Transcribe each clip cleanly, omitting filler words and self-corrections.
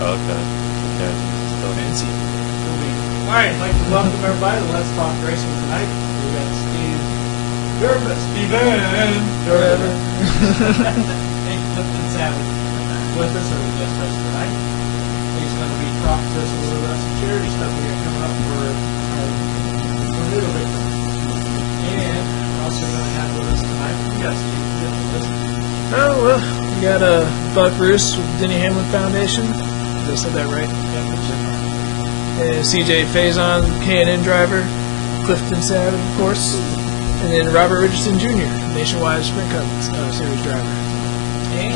Oh, okay. Yeah. Still fancy. All right, I'd like to welcome everybody to Let's Talk Racing tonight. We got Durbin, Durbin, and Clifton Savage with us as a guest host tonight. He's going to be talking to us a little about some charity stuff we got coming up for tornado victims. And we're also going to have with us tonight, we got Steve. Oh, well, we got Buck Ruess with the Denny Hamlin Foundation. Did I say that right? And CJ Faison, K&N driver. Clifton Savage, of course. And then Robert Richardson Jr., Nationwide Sprint Cup Series driver. And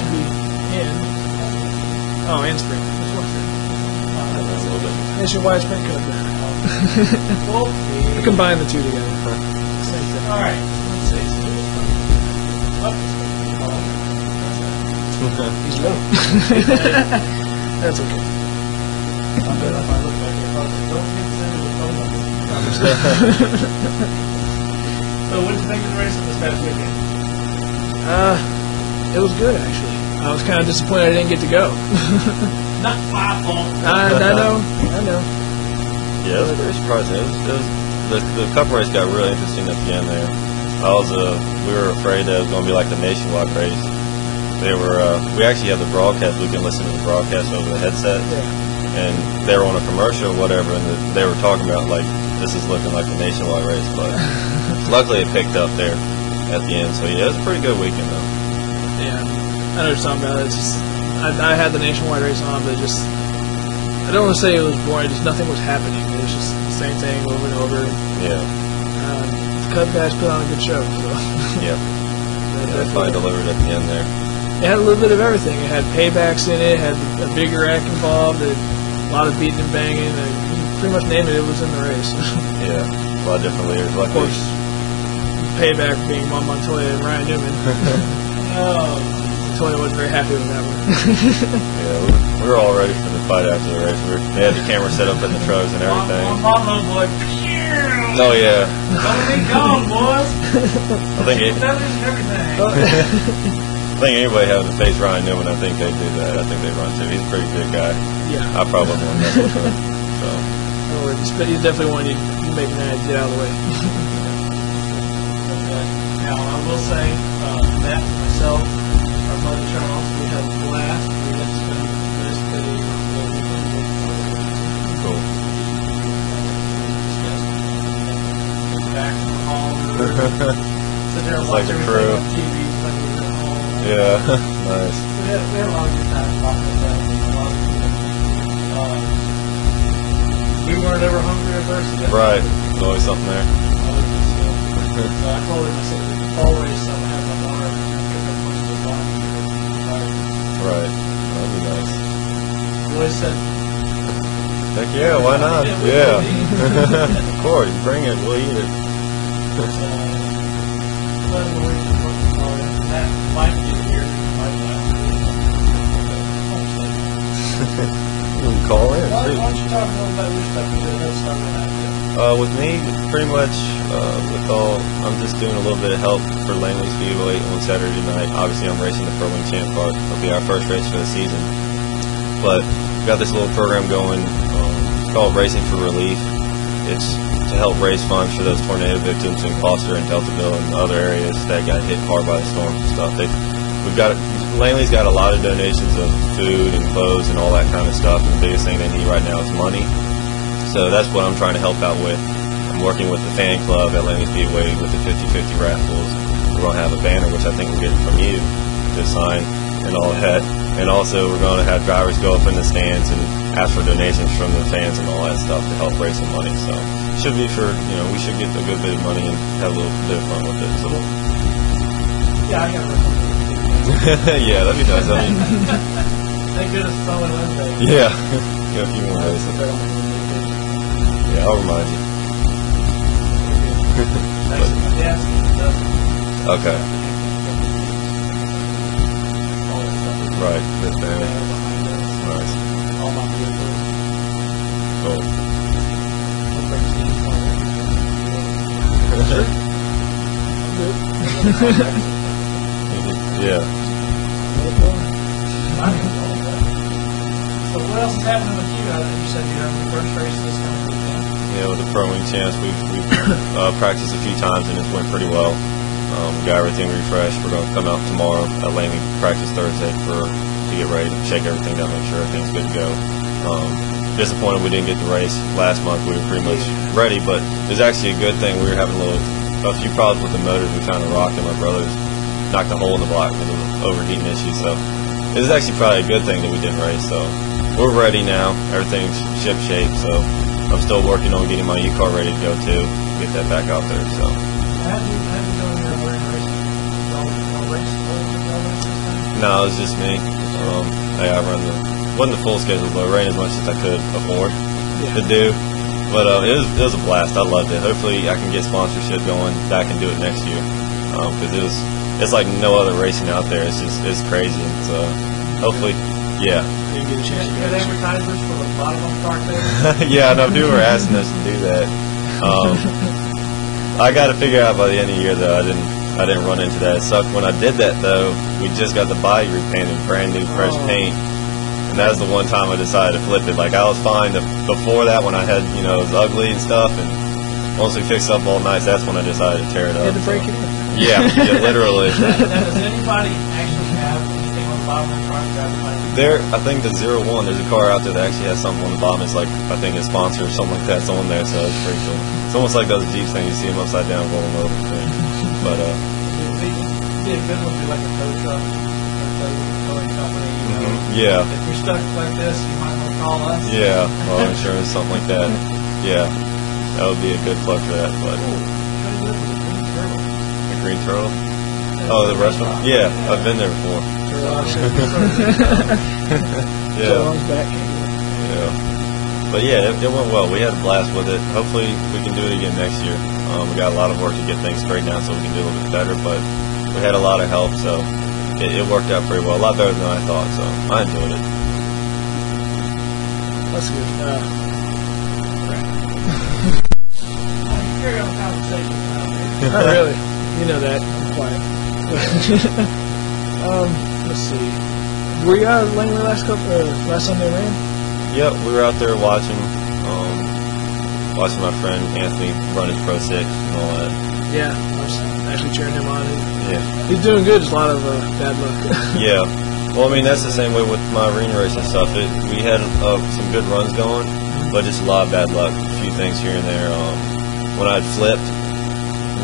Sprint. a little bit. Nationwide Sprint Cup driver. We combine the two together. Same thing. All right, let's see. He's late. That's okay. I bet if I look like it, don't get sent to the phone number. So what did you think of the race this past weekend? It was good, actually. I was kind of disappointed I didn't get to go. Not my fault. I know. Yeah, it was very surprising. The cup race got really interesting at the end there. We were afraid that it was going to be like the nationwide race. We actually have the broadcast. We can listen to the broadcast over the headset. Yeah. And they were on a commercial or whatever, and they were talking about, like, this is looking like the nationwide race. But luckily it picked up there at the end. So, yeah, it was a pretty good weekend, though. Yeah. I know what you're talking about. It's just, I had the nationwide race on, but I don't want to say it was boring, just nothing was happening. It was just the same thing over and over. Yeah. The Cub guys put on a good show. So. Yeah. They finally delivered at the end there. It had a little bit of everything. It had paybacks in it, had a bigger act involved, a lot of beating and banging. You pretty much name it, it was in the race. Yeah, a lot of different leaders. Of course, payback being Juan Montoya and Ryan Newman. Montoya wasn't very happy with that one. Yeah, we were all ready for the fight after the race. They had the camera set up in the trucks and everything. Mama was like, oh, yeah. don't be gone, boys. I think everything. I think anybody having to face Ryan Newman, I think they do that. I think they run too. He's a pretty big guy. Yeah. I probably won't mess with him. So. He's definitely one you make an ad to get out of the way. Now, I will say, Matt, myself, our buddy Charles, we had a blast. We had to spend this day Cool. Back to the hall. Sit there and watch Like a everything crew. on TV. Yeah, nice. We had a lot of good times talking about it. We weren't ever hungry or thirsty. Right. There's always something there. So I told him, I said, always I'm going to have my daughter and Right. That'd be nice. Roy said, Heck yeah, why not? Yeah. Yeah. Of course, bring it. We'll eat it. That might be here. You can call in, Why too. don't you talk a little about your stuff? Let's start with that. With me, pretty much, I'm just doing a little bit of help for Langley Speedway on Saturday night. Obviously, I'm racing the Pro Wing Champ car. It'll be our first race for the season. But we got this little program going called Racing for Relief. It's to help raise funds for those tornado victims in Foster and Deltaville and other areas that got hit hard by the storms and stuff. Langley's got a lot of donations of food and clothes and all that kind of stuff, and the biggest thing they need right now is money. So that's what I'm trying to help out with. I'm working with the fan club at Langley Speedway with the 50-50 raffles. We're going to have a banner, which I think we'll get from you to sign and all that. And also we're going to have drivers go up in the stands and ask for donations from the fans and all that stuff to help raise some money. So it should be we should get a good bit of money and have a little bit of fun with it. So. Yeah, I got it. Yeah, that'd be nice. Thank goodness it's only Wednesday. Yeah. Yeah, a few more days. Yeah, I'll remind you. Okay. Right. Good family. Nice. All my vehicles. Cool. So Yeah. what what else is happening with you? You said you have your first race this coming weekend. Yeah, with the Pro Wing Champs, we've practiced a few times and it's went pretty well. We got everything refreshed. We're going to come out tomorrow at Langley, practice Thursday to get ready to shake everything down, make sure everything's good to go. Disappointed we didn't get the race last month. We were pretty much ready, but it was actually a good thing. We were having a few problems with the motors. We kind of rocked them. My brothers knocked a hole in the block because of overheating issues. So it was actually probably a good thing that we didn't race. So we're ready now. Everything's ship shape. So I'm still working on getting my U-car ready to go too. Get that back out there. So. How do you go in your race? Y'all race this time? No, it was just me. I wasn't the full schedule, but I ran as much as I could afford to do. But it was a blast. I loved it. Hopefully, I can get sponsorship going. That I can do it next year because it's like no other racing out there. It's crazy. And so hopefully, yeah. You got advertisers for the bottom of the park there? Yeah, I know people are asking us to do that. I got to figure out by the end of the year though. I didn't run into that. It sucked when I did that though. We just got the body repainted, brand new, fresh paint. And that was the one time I decided to flip it. Like I was fine before that when I had, it was ugly and stuff. And once we fixed up all nights, that's when I decided to tear it up. You had to break it in. Yeah, literally. Now, does anybody actually have anything on the bottom of the car? There, I think the 01, there's a car out there that actually has something on the bottom. It's like, I think a sponsor or something like that's on there, so it's pretty cool. It's almost like those Jeeps things, you see them upside down rolling over. But, it'd be a good one to be like a tow truck or towing company. Yeah. If you're stuck like this, you might want to call us. Yeah, well, insurance, something like that. Yeah, that would be a good plug for that. But the Green Turtle? Oh, the restaurant? Yeah, I've been there before. Yeah. But yeah, it went well. We had a blast with it. Hopefully we can do it again next year. We got a lot of work to get things straightened out so we can do a little bit better, but we had a lot of help, so it worked out pretty well. A lot better than I thought, so I enjoyed it. That's good. Carry on the conversation now. Not really. You know that. I'm quiet. Let's see. Were you out at Langley last Sunday ran? Yep, we were out there watching my friend Anthony run his Pro 6 and all that. Yeah, I was actually cheering him on. Yeah. He's doing good, just a lot of bad luck. Yeah. Well, I mean, that's the same way with my arena race and stuff. We had some good runs going, but just a lot of bad luck. A few things here and there. When I'd flipped,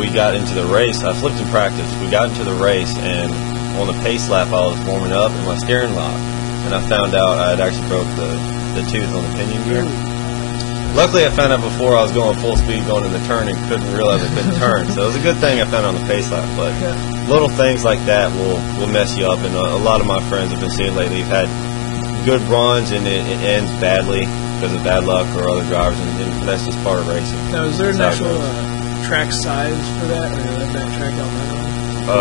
we got into the race. I flipped in practice. We got into the race, and on the pace lap, I was warming up, and my steering locked. And I found out I had actually broke the tooth on the pinion gear. Luckily, I found out before I was going full speed going in the turn and couldn't realize I couldn't turn. So it was a good thing I found on the pace lap. But little things like that will mess you up. And a lot of my friends have been seeing lately have had good runs and it ends badly because of bad luck or other drivers, and that's just part of racing. Now, is there an actual track size for that, or like that track out there? I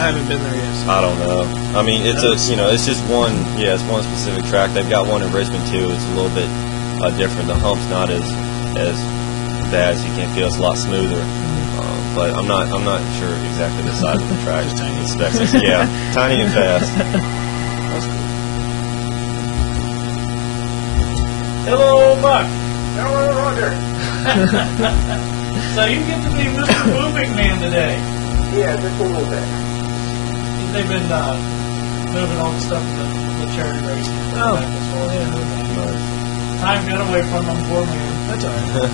haven't been there yet. So. I don't know. I mean, it's it's just one. Yeah, it's one specific track. They've got one in Richmond too. It's a little bit different. The hump's not as bad as you can feel. It's a lot smoother. But I'm not sure exactly the size of the track. Just tiny. The specs. Yeah, tiny and fast. That's cool. Hello, Buck. Hello, Roger. So you get to be Mr. Moving Man today. Yeah, just a little bit. They've been moving all the stuff to the charity race. Oh, yeah. Time got away from them, poor man. That's all right.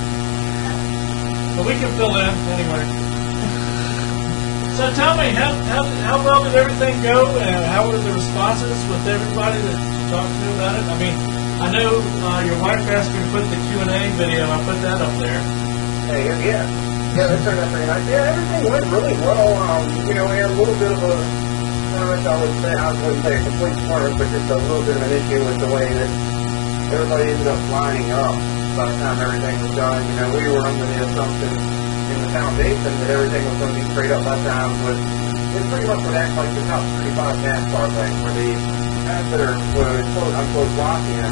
But we can fill in anyway. So tell me, how well did everything go, and how were the responses with everybody that you talked to about it? I mean, I know your wife asked me to put the Q&A video. I put that up there. Hey, yeah, that turned out pretty nice. Yeah, everything went really well. We had a little bit of a swerve, I wouldn't say a complete swerve, but just a little bit of an issue with the way that everybody ended up lining up by the time everything was done. We were under the assumption in the foundation that everything was going to be straight up by time, but it pretty much would act like the top 35 NASCAR thing, where the guys that are quote-unquote lock-in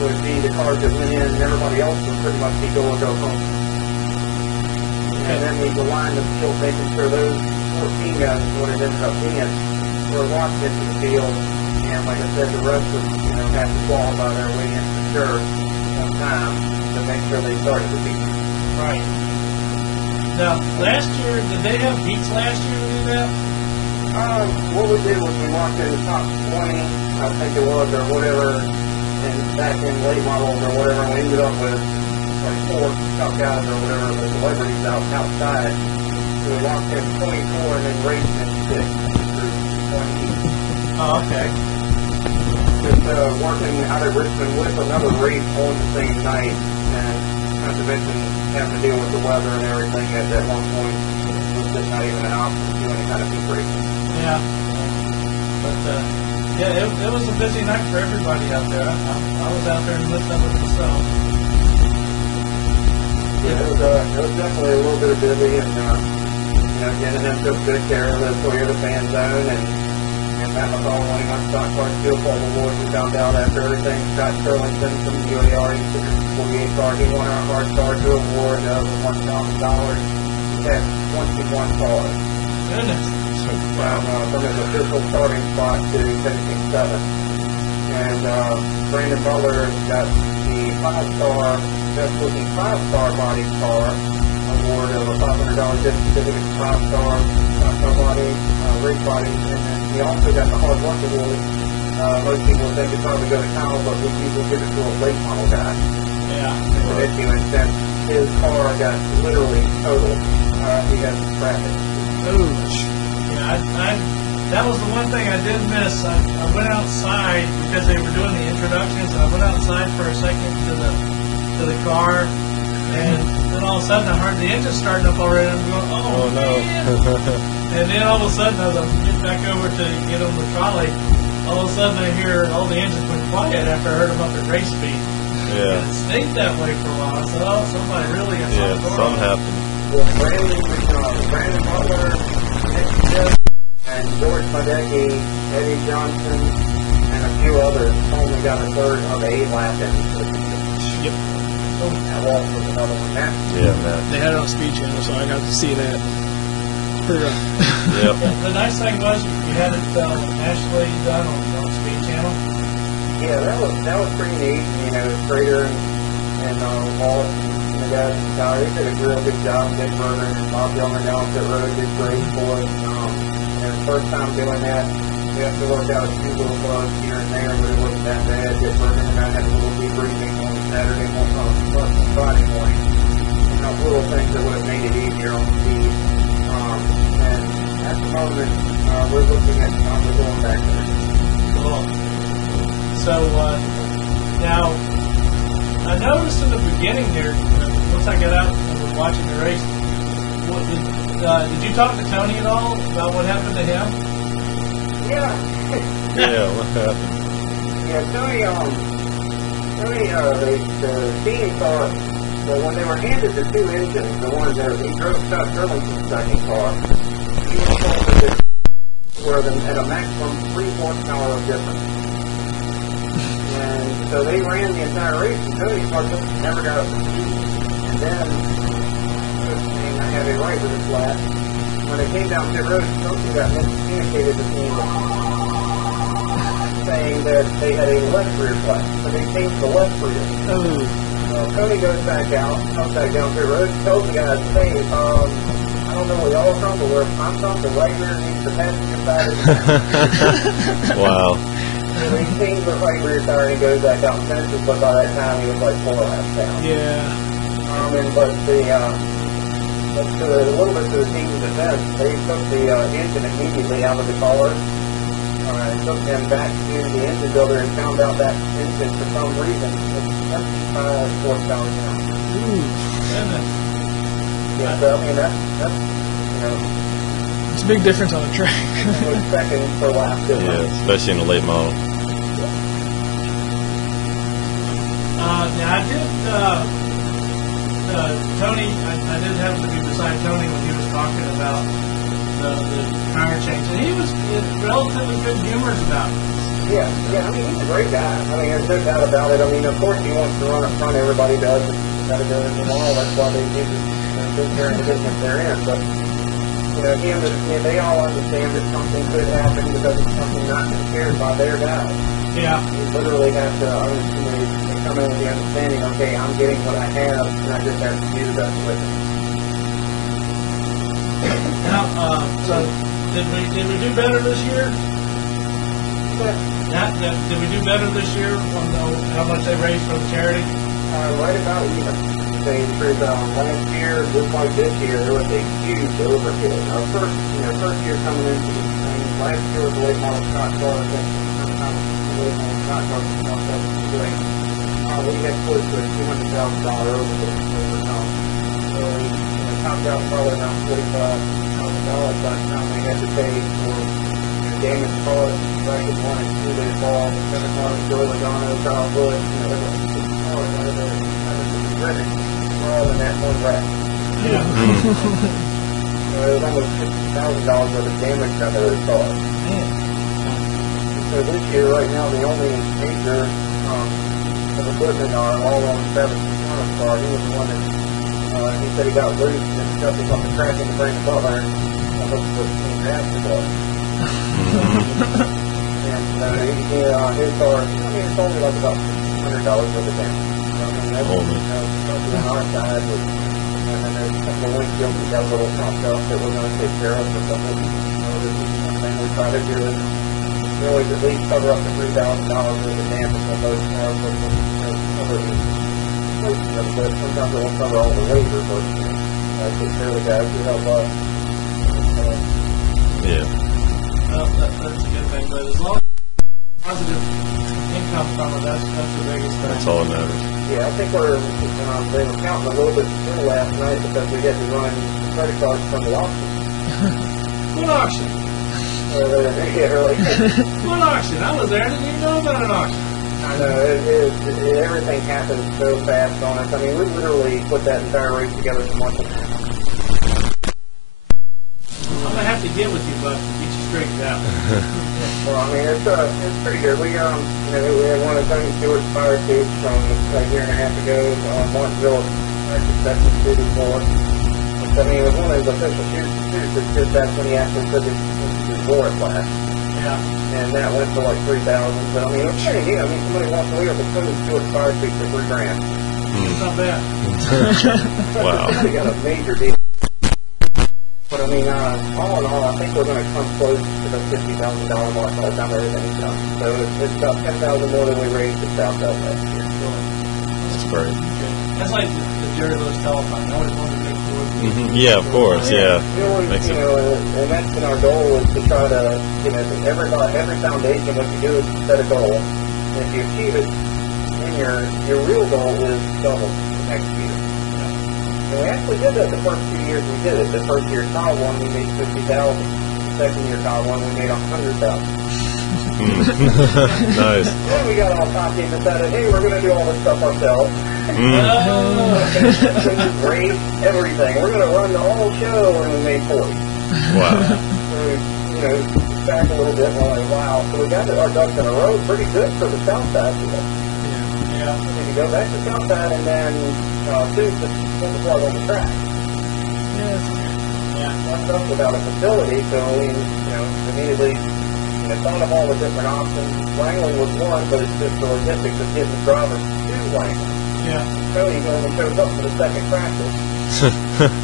would be the cars that went in, and everybody else would pretty much be go home. And then we aligned the field, making sure those 14 guys, what it ended up being, were locked into the field And like I said, the rest of them, have to qualify their way in for sure on time to make sure they started the season. Right. Now, last year, did they have heats last year to do that? What we did was we walked in the top 20, I think it was, or whatever, and back in late models or whatever, and we ended up with like 4 top guys or whatever, the celebrities outside. So we walked in 24 and then raced in 6 through 20. Oh, okay. Just working out of Richmond with another race on the same night, and not to mention having to deal with the weather and everything at that one point. It was just not even an option to do any kind of heat racing. Yeah. But, yeah, it was a busy night for everybody out there. I was out there and lift up with myself. Yeah, it was definitely a little bit of busy, and Jen and them took good care of the Toyota fan zone, and Matt McCall winning on Stock Car Steel Club Award. We found out after everything. Scott Turlington from the UAR, he's 48 car. He won our hard car to award of $1,000. He had 21 cars. Goodness. From his official starting spot to finishing 7th. And Brandon Butler got the 5-star, best looking 5-star body car award of a $500 gift certificate, 5-star body, race body. And then he also got the hard work award. Most people think it'd probably go to Kyle, but we people give it to a late model guy. Yeah. And since his car got literally totaled, he had to scrap it. Yeah, that was the one thing I did miss. I went outside because they were doing the introductions, and I went outside for a second to the car, and then all of a sudden I heard the engine starting up already, and I'm going, oh no. And then all of a sudden, as I'm getting back over to get on the trolley, all of a sudden I hear all the engines went quiet after I heard them up at race speed. Yeah. And it stayed that way for a while. I said, oh, somebody really got something happened. Well, Brandon Butler, Nick Smith, and George Madecki, Eddie Johnson, and a few others only got a third of a lap in. Yep. That Walt was another one. Matt. They had it on Speed Channel, so I got to see that. Pretty rough. Yep. The nice thing was you had it nationally done on Speed Channel. Yeah, that was pretty neat. Trader and Walt and the guys in the tower, they did a real good job. Dick Berger and Bob Dillman down pit road did great for us. And first time doing that, we have to work out a few little bugs here and there, but it wasn't that bad. Dick Berger and I had a little debriefing on Saturday morning, on Friday morning. Little things that would have made it easier on speed. And at the moment, we're looking at we're going back there. Cool. So now, I noticed in the beginning there, once I got out and was watching the race, did you talk to Tony at all about what happened to him? Yeah. Yeah, what happened? Yeah, Tony, the team thought, well, when they were handed the 2 engines, the ones that he drove Scott Turlington's second car, he was told that they were at a maximum 3 horsepower of difference. And so they ran the entire race, and Tony's car never got up to speed. And then, and I have it right with his lap, when they came down pit road, something got miscommunicated between them, saying that they had a left rear flat, so they changed the left rear. Tony goes back out, comes back down pit road, tells the guys, hey, I don't know where y'all are from, but where I'm from, the right rear needs the passenger side of the tire. Wow. And he changed the right rear tire and he goes back out and finishes, but by that time he was like 4 laps down. Yeah. But a little bit to the team's defense, they took the engine immediately out of the car. Took them back to the engine builder and found out that engine, for some reason, was 25 horsepower now. Goodness. Yeah, so I mean, that's it's a big difference on a track. was second per lap. Yeah, especially in the late model. Now I did, Tony, I did happen to be beside Tony when he was talking about the tire change, and he was relatively good humorous about it. Yeah, I mean, he's a great guy. I mean, there's no doubt about it. I mean, of course he wants to run up front, everybody does. Got to do it tomorrow. That's why they do this, during the business they're in. But they all understand that something could happen because it's something not prepared by their guys. Yeah. You literally have to come in with the understanding, okay, I'm getting what I have, and I just have to do the best with it. Now, so did we do better this year? Did we do better this year on how much they raised for the charity? Right about even. Last year, just like this year, there was a huge overkill. Our first year coming into this thing, last year was the late model stock car. I think sometime the late model stock car was about doing. We had close to a $200,000 overtime. So we topped out probably around $45,000 by the time we had to pay for damaged cars, bracket 1 and 2 that involved, seven cars, Joey Logano, Kyle Wood, cars that are rented. All in that one rack. Yeah. It was almost $50,000 worth of damage out of those cars. So this year, right now, the only major of equipment are all on Travis McDonald's car. He was the one that he said he got loose and stuff was on the track in the Brandon Butler. I hope it was after and his car, it's only like about $100 worth of damage. That's something on our side, and then there's a couple of windshields that got a little chopped up that we're going to take care of for a couple of this is something we try to do is really at least cover up to $3,000 worth of damage on those cars, but cover but sometimes it won't cover all the labor, but take care of the guys who help us. Yeah. Well, that's a good thing, but as long as positive income from it, that's the biggest thing. That's all that matters. Yeah, I think they were counting a little bit still last night because we had to run credit cards from the auction. What auction? What auction? I was there. I didn't even know about an auction. I know. Everything happened so fast on us. I mean, we literally put that entire race together in 1 minute. I'm going to have to get with you, bud, to get you straightened out. Well, I mean, it's pretty good. We had one of Tony Stewart's fire suits from a year and a half ago. Martinsville Texas City for us. I mean, it was one of his official shoots. It's just that's when he actually took his board class. Yeah. And that went for like $3,000. But I mean, it's pretty neat. I mean, somebody wants to leave with Tony Stewart's fire suit for $3,000. It's not bad. Wow. We got a major deal. But I mean, all in all, I think we're going to come close to the $50,000 mark by the time everything's done. So it's about $10,000 more than we raised at South Bend last year. That's great. That's like the Jerry Lewis telephone. I always wanted to make sure. Yeah, of course. Yeah. And that's been our goal is to try to, every foundation, what you do is set a goal. And if you achieve it, then your real goal is double next year. And we actually did that the first 2 years we did it. The first year Kyle won, we made $50,000. The second year Kyle won, we made $100,000. Nice. Then we got all cocky and decided, hey, we're going to do all this stuff ourselves. Race everything. We're going to run the whole show, and we made 40. Wow. So we, back a little bit, and we're like, wow. So we got our ducks in a row pretty good for the south side. Yeah. And you go back to the south side, and then Tuesday, pull the plug on the track. Yeah. That's up without a facility, so we, immediately thought of all the different options. Wrangling was one, but it's just the logistics of getting drivers to Wrangling. Yeah. Cody only shows up for the second practice.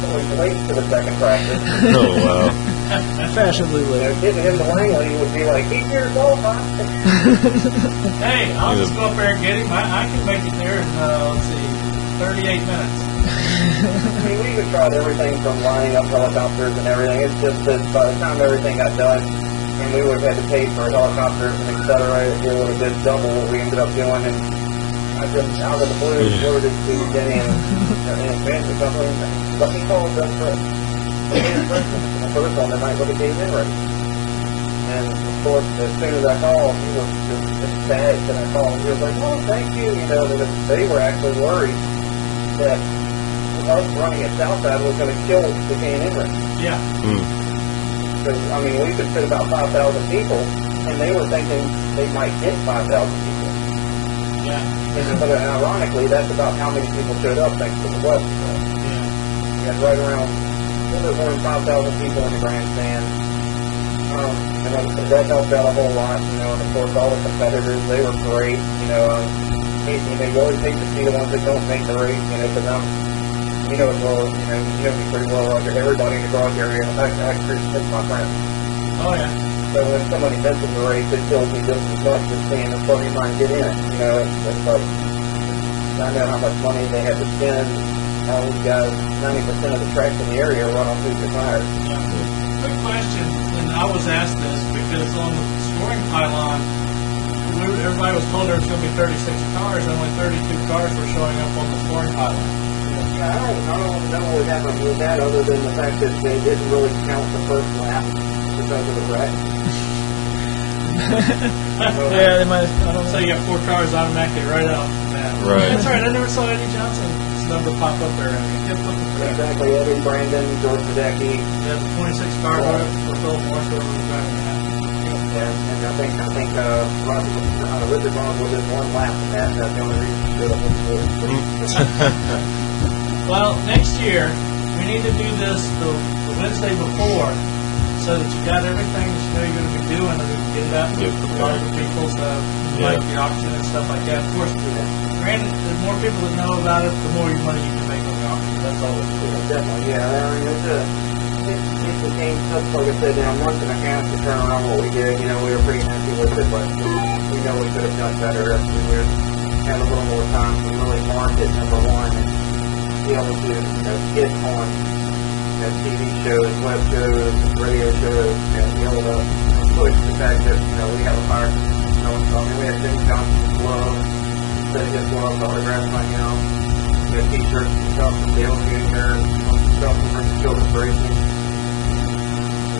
Always late to the second practice. Oh, wow. Fashionably late. Getting him to Langley would be like, he's here to qualify. Hey, I'll just go up there and get him. I can make it there in, 38 minutes. I mean, we even tried everything from lining up helicopters and everything. It's just that by the time everything got done, and we would have had to pay for helicopters and et cetera, it would have been double what we ended up doing. And I just, out of the blue, forwarded to Denny and management company, let me call them for the first one tonight, look at Dave Henry. And of course, as soon as I called, he was just ecstatic that I called. He was like, oh, thank you. They were actually worried that us running at Southside was going to kill the K&N race. Yeah. Because, I mean, we could fit about 5,000 people, and they were thinking they might get 5,000 people. Yeah. But ironically, that's about how many people showed up thanks to the West. Yeah. We had right around little bit more than 5,000 people in the grandstand. And like I said, that helped out a whole lot, you know, and of course all the competitors, they were great, you know. You always hate to see the ones that don't make the race, you know, because you know as well, you know me pretty well, Roger. Everybody in the garage area, in fact, actually, it's my friend. Oh, yeah. So when somebody misses the race, it kills me just as much as seeing the party trying to get in. You know, it's like, I know how much money they had to spend. All these guys, 90% of the tracks in the area run on who's tires. Yeah. Quick question, and I was asked this because on the scoring pylon, everybody was told there was going to be 36 cars, and only 32 cars were showing up on the scoring pylon. Yeah, I don't know what happened with that other than the fact that they didn't really count the first lap because of the wreck. Yeah, they might. I don't So know. you got 4 cars automatically right off the bat. Right. That's right. I never saw Eddie Johnson's number pop up there. I kept looking for that. Exactly, Eddie, Brandon, George Sadecki. Yeah, the 26 car for Phil Morse was driving that. Yeah, and I think Richard Bond was just one lap in that. That's the only reason he did it. Well, next year we need to do this the Wednesday before, so that you got everything that you know you're going to be doing, and we can get it out to a lot of people, so like the auction and stuff like that. Of course, granted, the more people that know about it, the more money you can make on the auction. That's all. Definitely, yeah. I mean, it became such, like I said, in a month and a half to turn around what we did. You know, we were pretty happy with it, but we know we could have done better if we would have a little more time to really market, number one, and be able to, get on TV shows, web shows, radio shows, and be able to push the fact that, we have a fire. I mean, we had James Johnson's gloves, instead of his gloves autographed by him. We had t-shirts and stuff from Dale Jr., stuff from Richard Children's Racing.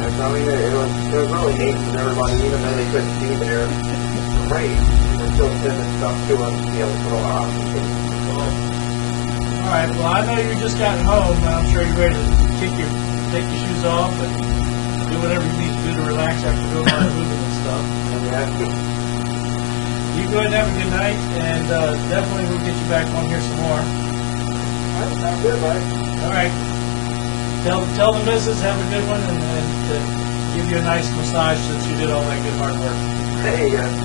So, I mean, it was really neat for everybody, even though they couldn't be there to race. They were still sending stuff to us to be able to put on All right. Well, I know you just got home, and I'm sure you're ready to take your shoes off and do whatever you need to do to relax after doing all the moving and stuff. You go ahead and have a good night, and definitely we'll get you back on here some more. Sounds good, buddy. All right. Tell the missus have a good one, and give you a nice massage since you did all that good hard work. Hey, sounds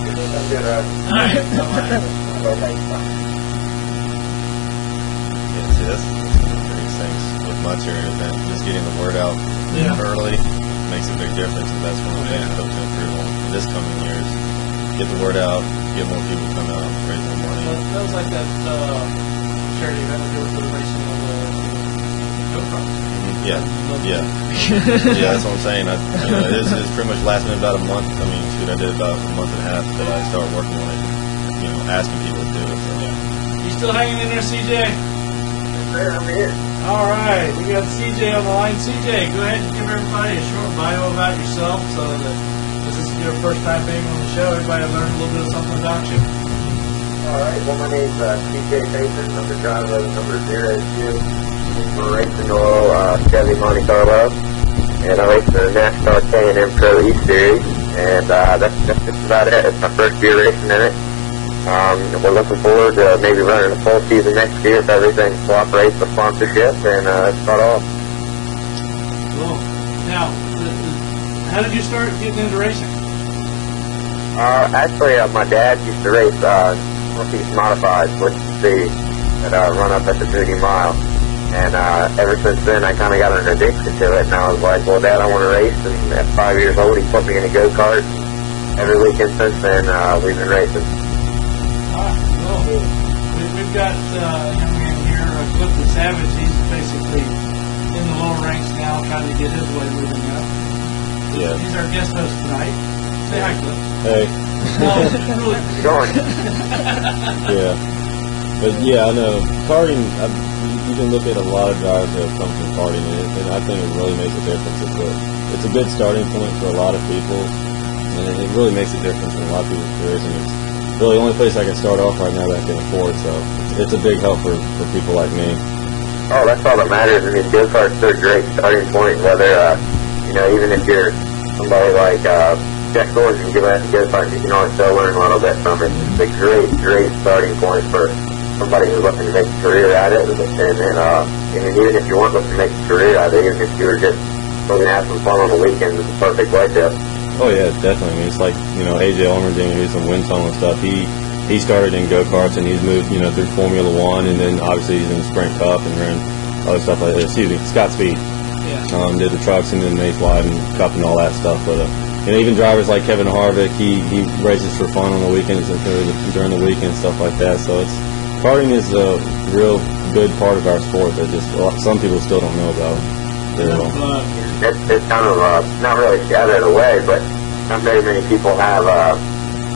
good, All right. Bye-bye. Thanks. Yeah, see, that's the biggest things with my cheering event. Just getting the word out early makes a big difference, and that's one thing I hope to improve on for this coming year is get the word out, get more people coming out, raise more money. That was like that charity event we did for the racing of the go-kart. Yeah. That's what I'm saying. It's pretty much lasted about a month. I mean, I did about a month and a half that I started working on it, asking people to do it. So. You still hanging in there, CJ? Sure, I'm here. All right, we got CJ on the line. CJ, go ahead and give everybody a short bio about yourself so that this is your first time being on the show. Everybody learn a little bit of something about you. All right, well, my name's CJ Faison. I'm the driver of number 02. We're racing oil Chevy Monte Carlo, and I race the NASCAR K&M Pro E Series, and that's just about it. It's my first year racing in it. We're looking forward to maybe running a full season next year if everything cooperates with sponsorship, and that's about all. Cool. Now, how did you start getting into racing? Actually, my dad used to race Northeast Modifieds, which you see that run up at the Duty Mile. And ever since then, I kind of got an addiction to it. And I was like, well, Dad, I want to race. And at 5 years old, he put me in a go-kart. Every weekend since then, we've been racing. Cool. We've got a young man here, Clifton Savage. He's basically in the lower ranks now, trying to get his way moving up. Yeah. He's our guest host tonight. Say hi, Cliff. Hey. No, really. Going. Yeah. But yeah, I know karting. You can look at a lot of drivers that have come from karting, and I think it really makes a difference. It's a good starting point for a lot of people, and it really makes a difference in a lot of people's careers. And it's really the only place I can start off right now that I can afford. So it's a big help for people like me. Oh, that's all that matters. I mean, go-karts are a great starting point. Whether even if you're somebody like Jack Gordon and get out to go-kart, you can always still learn a little bit from it. It's a great starting point for somebody who's looking to make a career at it, and then I mean, even if you weren't looking to make a career out of it, even if you were just looking to have some fun on the weekends, it's a perfect way to. Oh yeah, definitely. I mean, it's like, AJ Allmer's doing some wind tunnel and stuff. He started in go-karts and he's moved, through Formula One, and then obviously he's in Sprint Cup and ran other stuff like that. Excuse me, Scott Speed. Yeah. Did the trucks and then Mace Live and Cup and all that stuff. But even drivers like Kevin Harvick, he races for fun on the weekends and during the weekend, stuff like that. So karting is a real good part of our sport that just some people still don't know about very well. It's kind of not really scattered away, but not very many people have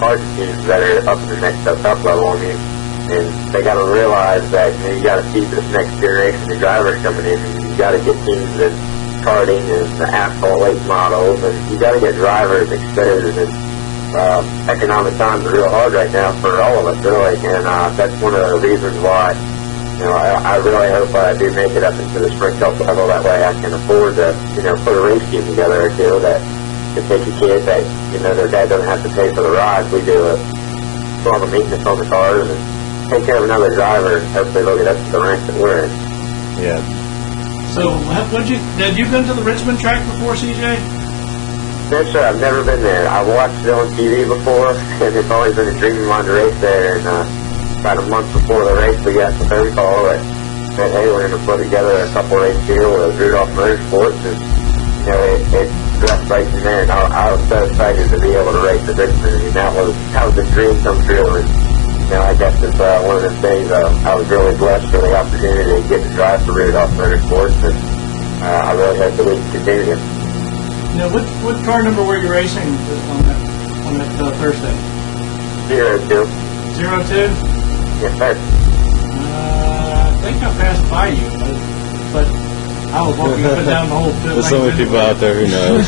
kart teams that are up in the next up level. I mean, and they got to realize that you got to feed this next generation of drivers coming in. And you got to get teams in karting and the asphalt late models, and you got to get drivers exposed. And economic times are real hard right now for all of us, really, and that's one of the reasons why. I really hope I do make it up into the Sprint Cup level. That way I can afford to, put a race team together or two that can take a kid that, their dad doesn't have to pay for the rides. We do all the maintenance on the cars and take care of another driver, and hopefully they'll get up to the rank that we're in. Yeah. So, have you been to the Richmond track before, CJ? No, sir, I've never been there. I've watched it on TV before, and it's always been a dream of mine to race there. And about a month before the race, we got the phone call that said, hey, we're going to put together a couple race deal with Rudolph Motorsports, and it dressed right from there. And I was so excited to be able to race at Richmond. I mean, that was a dream come true. And I guess it's one of the things. I was really blessed for the opportunity to get to drive for Rudolph Motorsports, and I really hope that we can continue. What car number were you racing on that Thursday? 02. 02? Yes, sir. I think I passed by you, but I was walking up and down the whole field. There's so many people out there who know.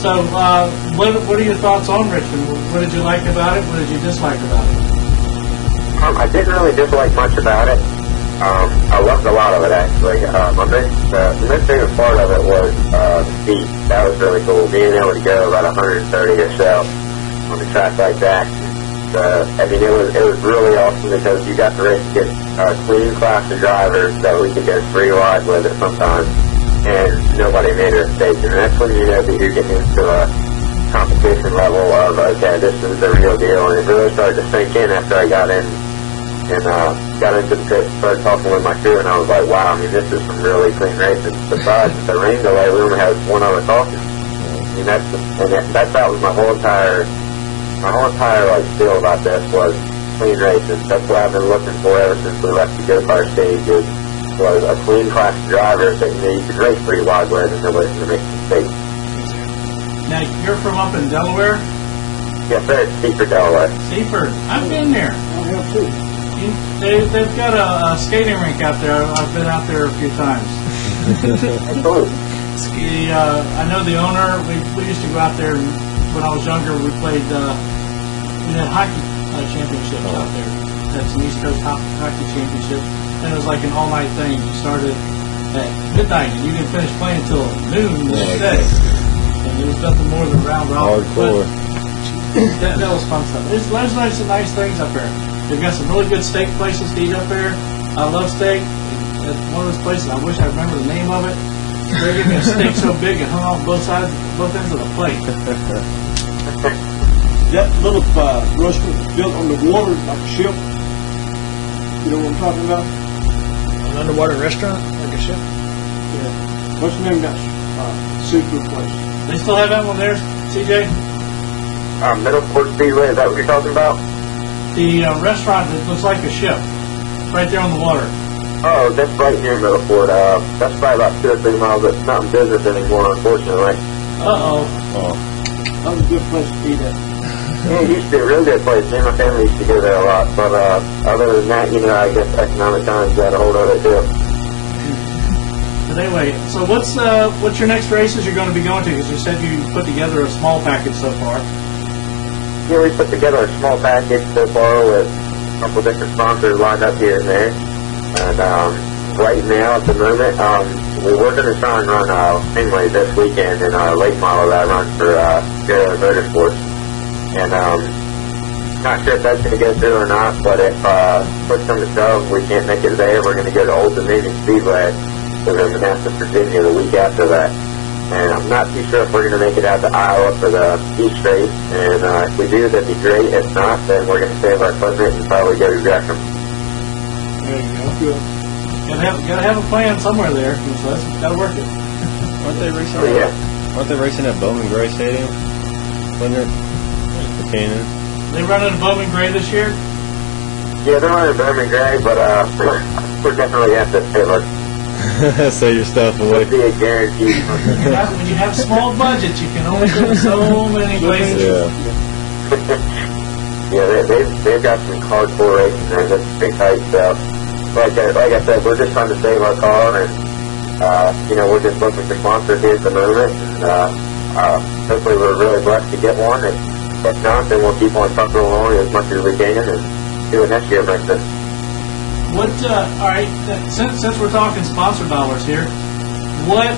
So, what are your thoughts on Richmond? What did you like about it? What did you dislike about it? I didn't really dislike much about it. I loved a lot of it, actually. The most favorite part of it was the speed. That was really cool. Being able to go about 130 or so on a track like that. It was really awesome because you got to race against a clean class of drivers that we could go 3 wide with at sometimes, and nobody made a mistake. And that's when you know that you're getting into a competition level of, okay, this is the real deal. And it really started to sink in after I got in and got into the pit, started talking with my crew, and I was like, wow, this is some really clean racing. Besides the rain delay, we only had one other caution. That was my whole entire feel about this was clean racing. That's what I've been looking for ever since we left the go-kart stage, was a clean class of drivers that you could race 3 wide with and nobody's going to make mistakes. Now, you're from up in Delaware? Yes, sir. It's Seaford, Delaware. Seaford. I've been there. I have too. They've got a skating rink out there. I've been out there a few times. Absolutely. I know the owner. We used to go out there when I was younger. We played. We had hockey championships out there. That's an East Coast hockey championship, and it was like an all-night thing. You started at midnight, and you didn't finish playing until noon the next day. And there was nothing more than round robin. Hardcore. That was fun stuff. There's some nice things up there. They've got some really good steak places to eat up there. I love steak. It's one of those places. I wish I remember the name of it. They gave me a steak so big it hung off both ends of the plate. That little restaurant built on the water like a ship. You know what I'm talking about? An underwater restaurant, like a ship. Yeah. What's the name of that seafood place? They still have that one there, CJ? Middleport Speedway, is that what you're talking about? The restaurant that looks like a ship, right there on the water. Oh, that's right near Middleport. That's probably about 2 or 3 miles. It's not in business anymore, unfortunately. Uh-oh. That was a good place to eat at. Yeah, it used to be a really good place. Me and my family used to go there a lot. But other than that, I guess economic times got a hold of it too. But anyway, so what's your next races you're going to be going to? Because you said you put together a small package so far. Yeah, we put together a small package so far with a couple different sponsors lined up here and there. And right now, at the moment, we were going to try and run Stingray this weekend in our late model that I run for Motorsports. And not sure if that's going to go through or not, but if push comes to shove, we can't make it there, we're going to go to Old Dominion Speedway, so we're in Manassas, Virginia the week after that. And I'm not too sure if we're going to make it out to Iowa for the East race, and if we do, that'd be great. If not, then we're going to save our equipment and probably go to Gresham. There you go. Good. Gotta have a plan somewhere there, so that's gotta work it. Aren't they racing? Oh, yeah. Aren't they racing at Bowman Gray Stadium? Wasn't it? The Canaan. They running Bowman Gray this year? Yeah, they're running Bowman Gray, but we're definitely have to save our. Save your stuff away. It'd be a guarantee. When you have small budgets, you can only go so many places. Yeah. Yeah, they've got some hardcore racing there. That's pretty tight stuff. Like I said, we're just trying to save our car, and we're just looking for sponsors here at the moment. And hopefully, we're really blessed to get one. And if not, then we'll keep on trucking along as much as we can, and do it next year, like this. What? All right. Since we're talking sponsor dollars here, what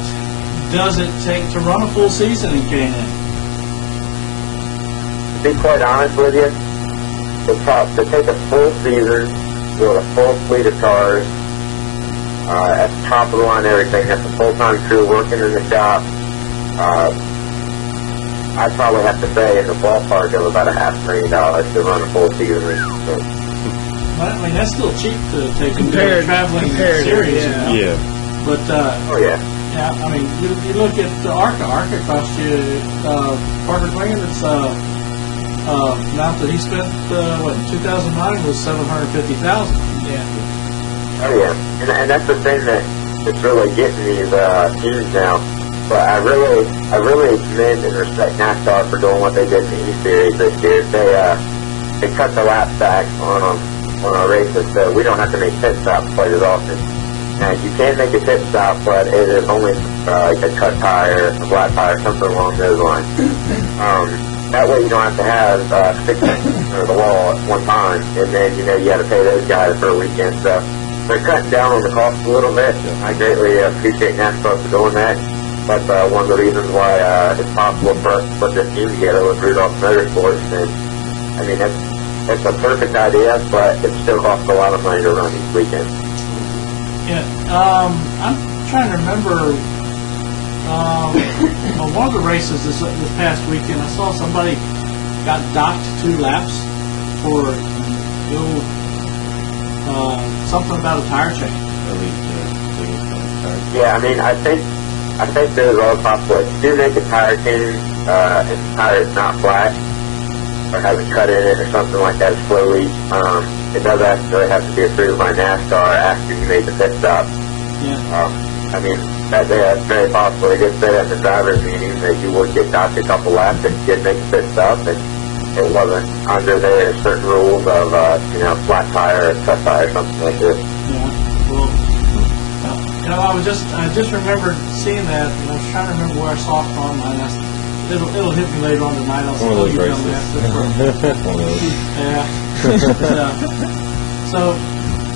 does it take to run a full season in K&N? To be quite honest with you, to take a full season with a full fleet of cars, at the top of the line, everything, that's a full-time crew working in the shop. I'd probably have to say in the ballpark of about $500,000 to run a full season. So, I mean, that's still cheap to take Compared- a traveling compared, series. yeah. You know? Yeah. But oh yeah. yeah, I mean, you look at the ARCA. ARCA cost you Parker Clingan. It's amount that he spent in 2009 was $750,000. Yeah. Oh yeah, and that's the thing that's really getting these teams now. But I really commend and respect NASCAR for doing what they did in the E Series this year. They cut the lap back on our races, so we don't have to make pit stops quite as often. Now you can make a pit stop, but it is only like a cut tire, a flat tire, something along those lines. That way you don't have to have 6 seconds of the wall at one time, and then you got to pay those guys for a weekend. So they're cutting down on the cost a little bit. I greatly appreciate NASCAR for doing that. But one of the reasons why it's possible for us to put this team together with Rudolph Motorsports, and I mean it's a perfect idea, but it still costs a lot of money to run each weekend. Yeah, I'm trying to remember. On one of the races this past weekend, I saw somebody got docked 2 laps for something about a tire change. Yeah, I mean, I think those are possible. If you do make a tire change, and the tire is not flat or has a cut in it or something like that, it's slow leak, it does actually have to be approved by NASCAR after you make the pit stop. Yeah. I mean, that's very possible. They did say that in the driver's meeting that you would get docked a couple laps if you did make a pit stop, and it wasn't under their certain rules of, flat tire or cut tire or something like this. Yeah. Well, I just remembered seeing that, and I was trying to remember where I saw it from. And it'll hit me later on tonight. I'll One of those you races. tell me after. One of those. Yeah.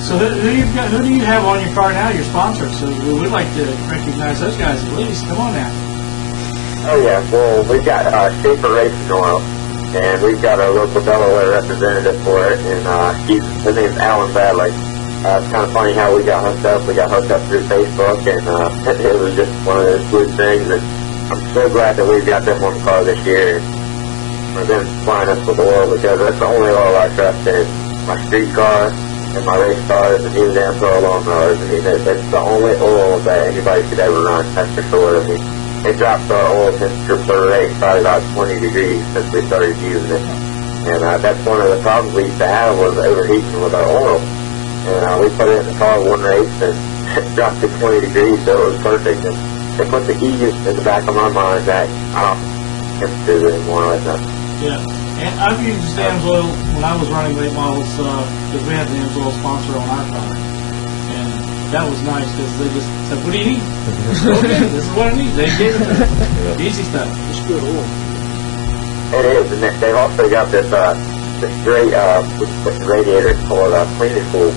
So who do you have on your car now? Your sponsors. So we'd like to recognize those guys at least. Come on now. Oh yeah. Well, we've got Schaefer Racing Oil, and we've got our local Delaware representative for it, and his name's Alan Badley. It's kind of funny how we got hooked up. We got hooked up through Facebook, and it was just one of those good things. And I'm so glad that we've got them on the car this year, and for them supplying us with oil, because that's the only oil I trust in my street car and my race cars and even damn pro lawnmowers. I mean, it's the only oil that anybody could ever run. That's for sure. I mean, it drops our oil temperature per race probably about 20 degrees since we started using it, and that's one of the problems we used to have was overheating with our oil. And we put it in the car one race and it dropped to 20 degrees, so it was perfect. And it put the keys in the back of my mind that I don't do it anymore like that. Yeah. And I've used Sam's Oil when I was running late models because we had the Sam's Oil sponsor on our car. And that was nice because they just said, "What do you need?" Okay, this is what I need. They gave it to me. Yeah. Easy stuff. It's good oil. It is, and they've also got this great radiator called Cleaning Pool.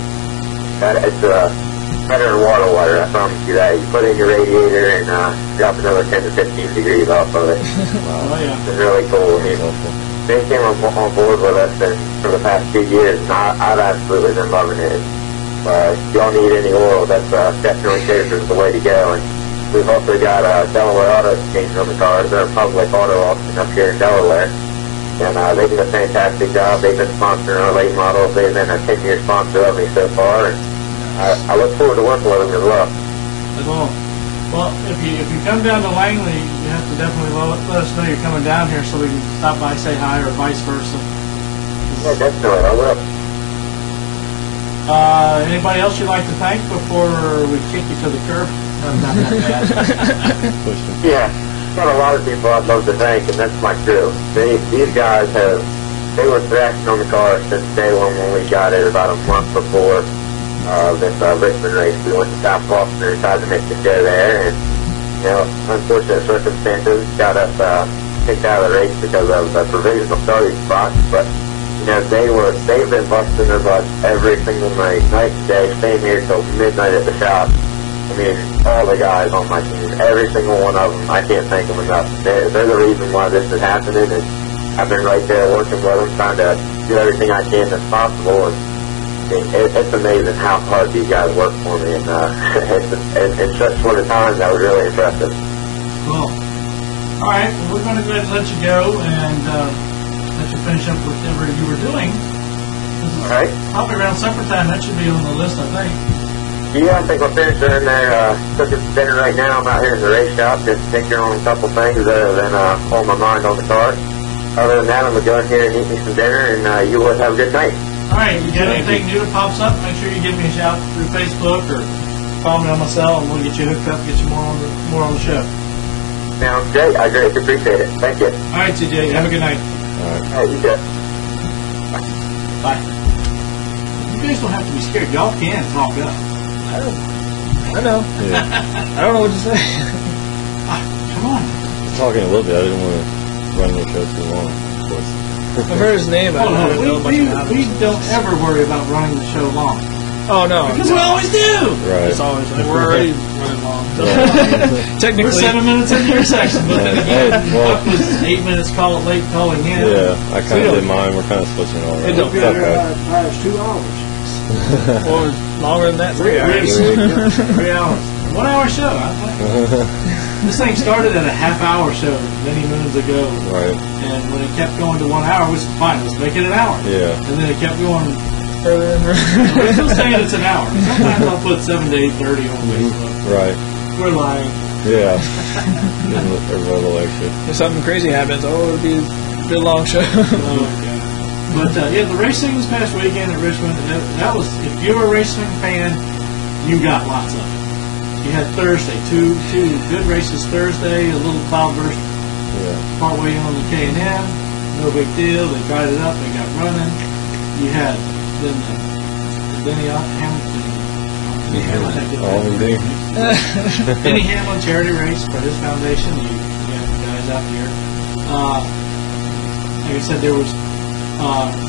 It's better than water, I promise you that. You put in your radiator and drop another 10 to 15 degrees off of it. Oh yeah. It's really cool. I mean, they came on board with us for the past 2 years, and I've absolutely been loving it. If y'all need any oil, that's definitely Schaefer's the way to go. And we've also got Delaware Auto Exchange on the cars. They're a public auto auction up here in Delaware. And they do a fantastic job. They've been sponsoring our late models. They've been a 10-year sponsor of me so far. And I look forward to working with them as well. Cool. Well, if you come down to Langley, you have to definitely let us know you're coming down here so we can stop by, say hi, or vice versa. Yeah, definitely. I will. Anybody else you'd like to thank before we kick you to the curb? No, not that bad. Yeah, got a lot of people I'd love to thank, and that's my crew. These guys they were thrashing on the car since day one when we got it about a month before this Richmond race. We went to South Boston and tried to make the show there, and unfortunate circumstances got us kicked out of the race because of the provisional starting spots. But they've been busting their butts every single night and day, staying here till midnight at the shop. I mean, all the guys on my team, every single one of them, I can't thank them enough. They're the reason why this is happening, and I've been right there working with them, trying to do everything I can as possible. And it's amazing how hard these guys work for me, and in such short a time, that was really impressive. Cool. All right, well, we're going to go ahead and let you go and let you finish up whatever you were doing. All right. Probably around supper time. That should be on the list, I think. Yeah, I think we'll finish in there, cooking some dinner right now. I'm out here in the race shop, just thinking on a couple things other than hold my mind on the car. Other than that, I'm going to go in here and eat me some dinner, and you will have a good night. All right, you got anything new that pops up, make sure you give me a shout through Facebook or call me on my cell, and we'll get you hooked up, get you more on the show. Sounds great. I greatly appreciate it. Thank you. All right, TJ, have a good night. All right, you too. Bye. You guys don't have to be scared. Y'all can talk up. I know. Yeah. I don't know what to say. Come on. Talking a little bit, I didn't want to run the show too long, of course. I've heard his name. I don't know much about We him. don't ever worry about running the show long. Oh, no. Because we always do. Right. It's always, we're already running long. Technically. We're 7 minutes into your section, but then again, Well- Buck was 8 minutes late calling in. Yeah, I kind of did mine. We're kind of switching all It around. don't It's okay. Last 2 hours. Or longer than that, 3 hours. 3 hours. 1 hour show, I think. This thing started at a half-hour show many moons ago. Right. And when it kept going to 1 hour, we said, fine, let's make it an hour. Yeah. And then it kept going. Further and We're still saying it's an hour. Sometimes I'll put 7 to 8:30 on Facebook. Right. We're lying. Yeah. Every little extra. If something crazy happens, it'll be a bit long show. Okay. But yeah, the racing this past weekend at Richmond, that was, if you were a racing fan, you got lots of it. You had Thursday, two good races Thursday, a little cloudburst Yeah. partway on the K&M, no big deal. They tried it up, they got running. You had then Denny Hamilton. All in there. Denny Hamlin charity race for his foundation. You got the guys out here. Like I said, there was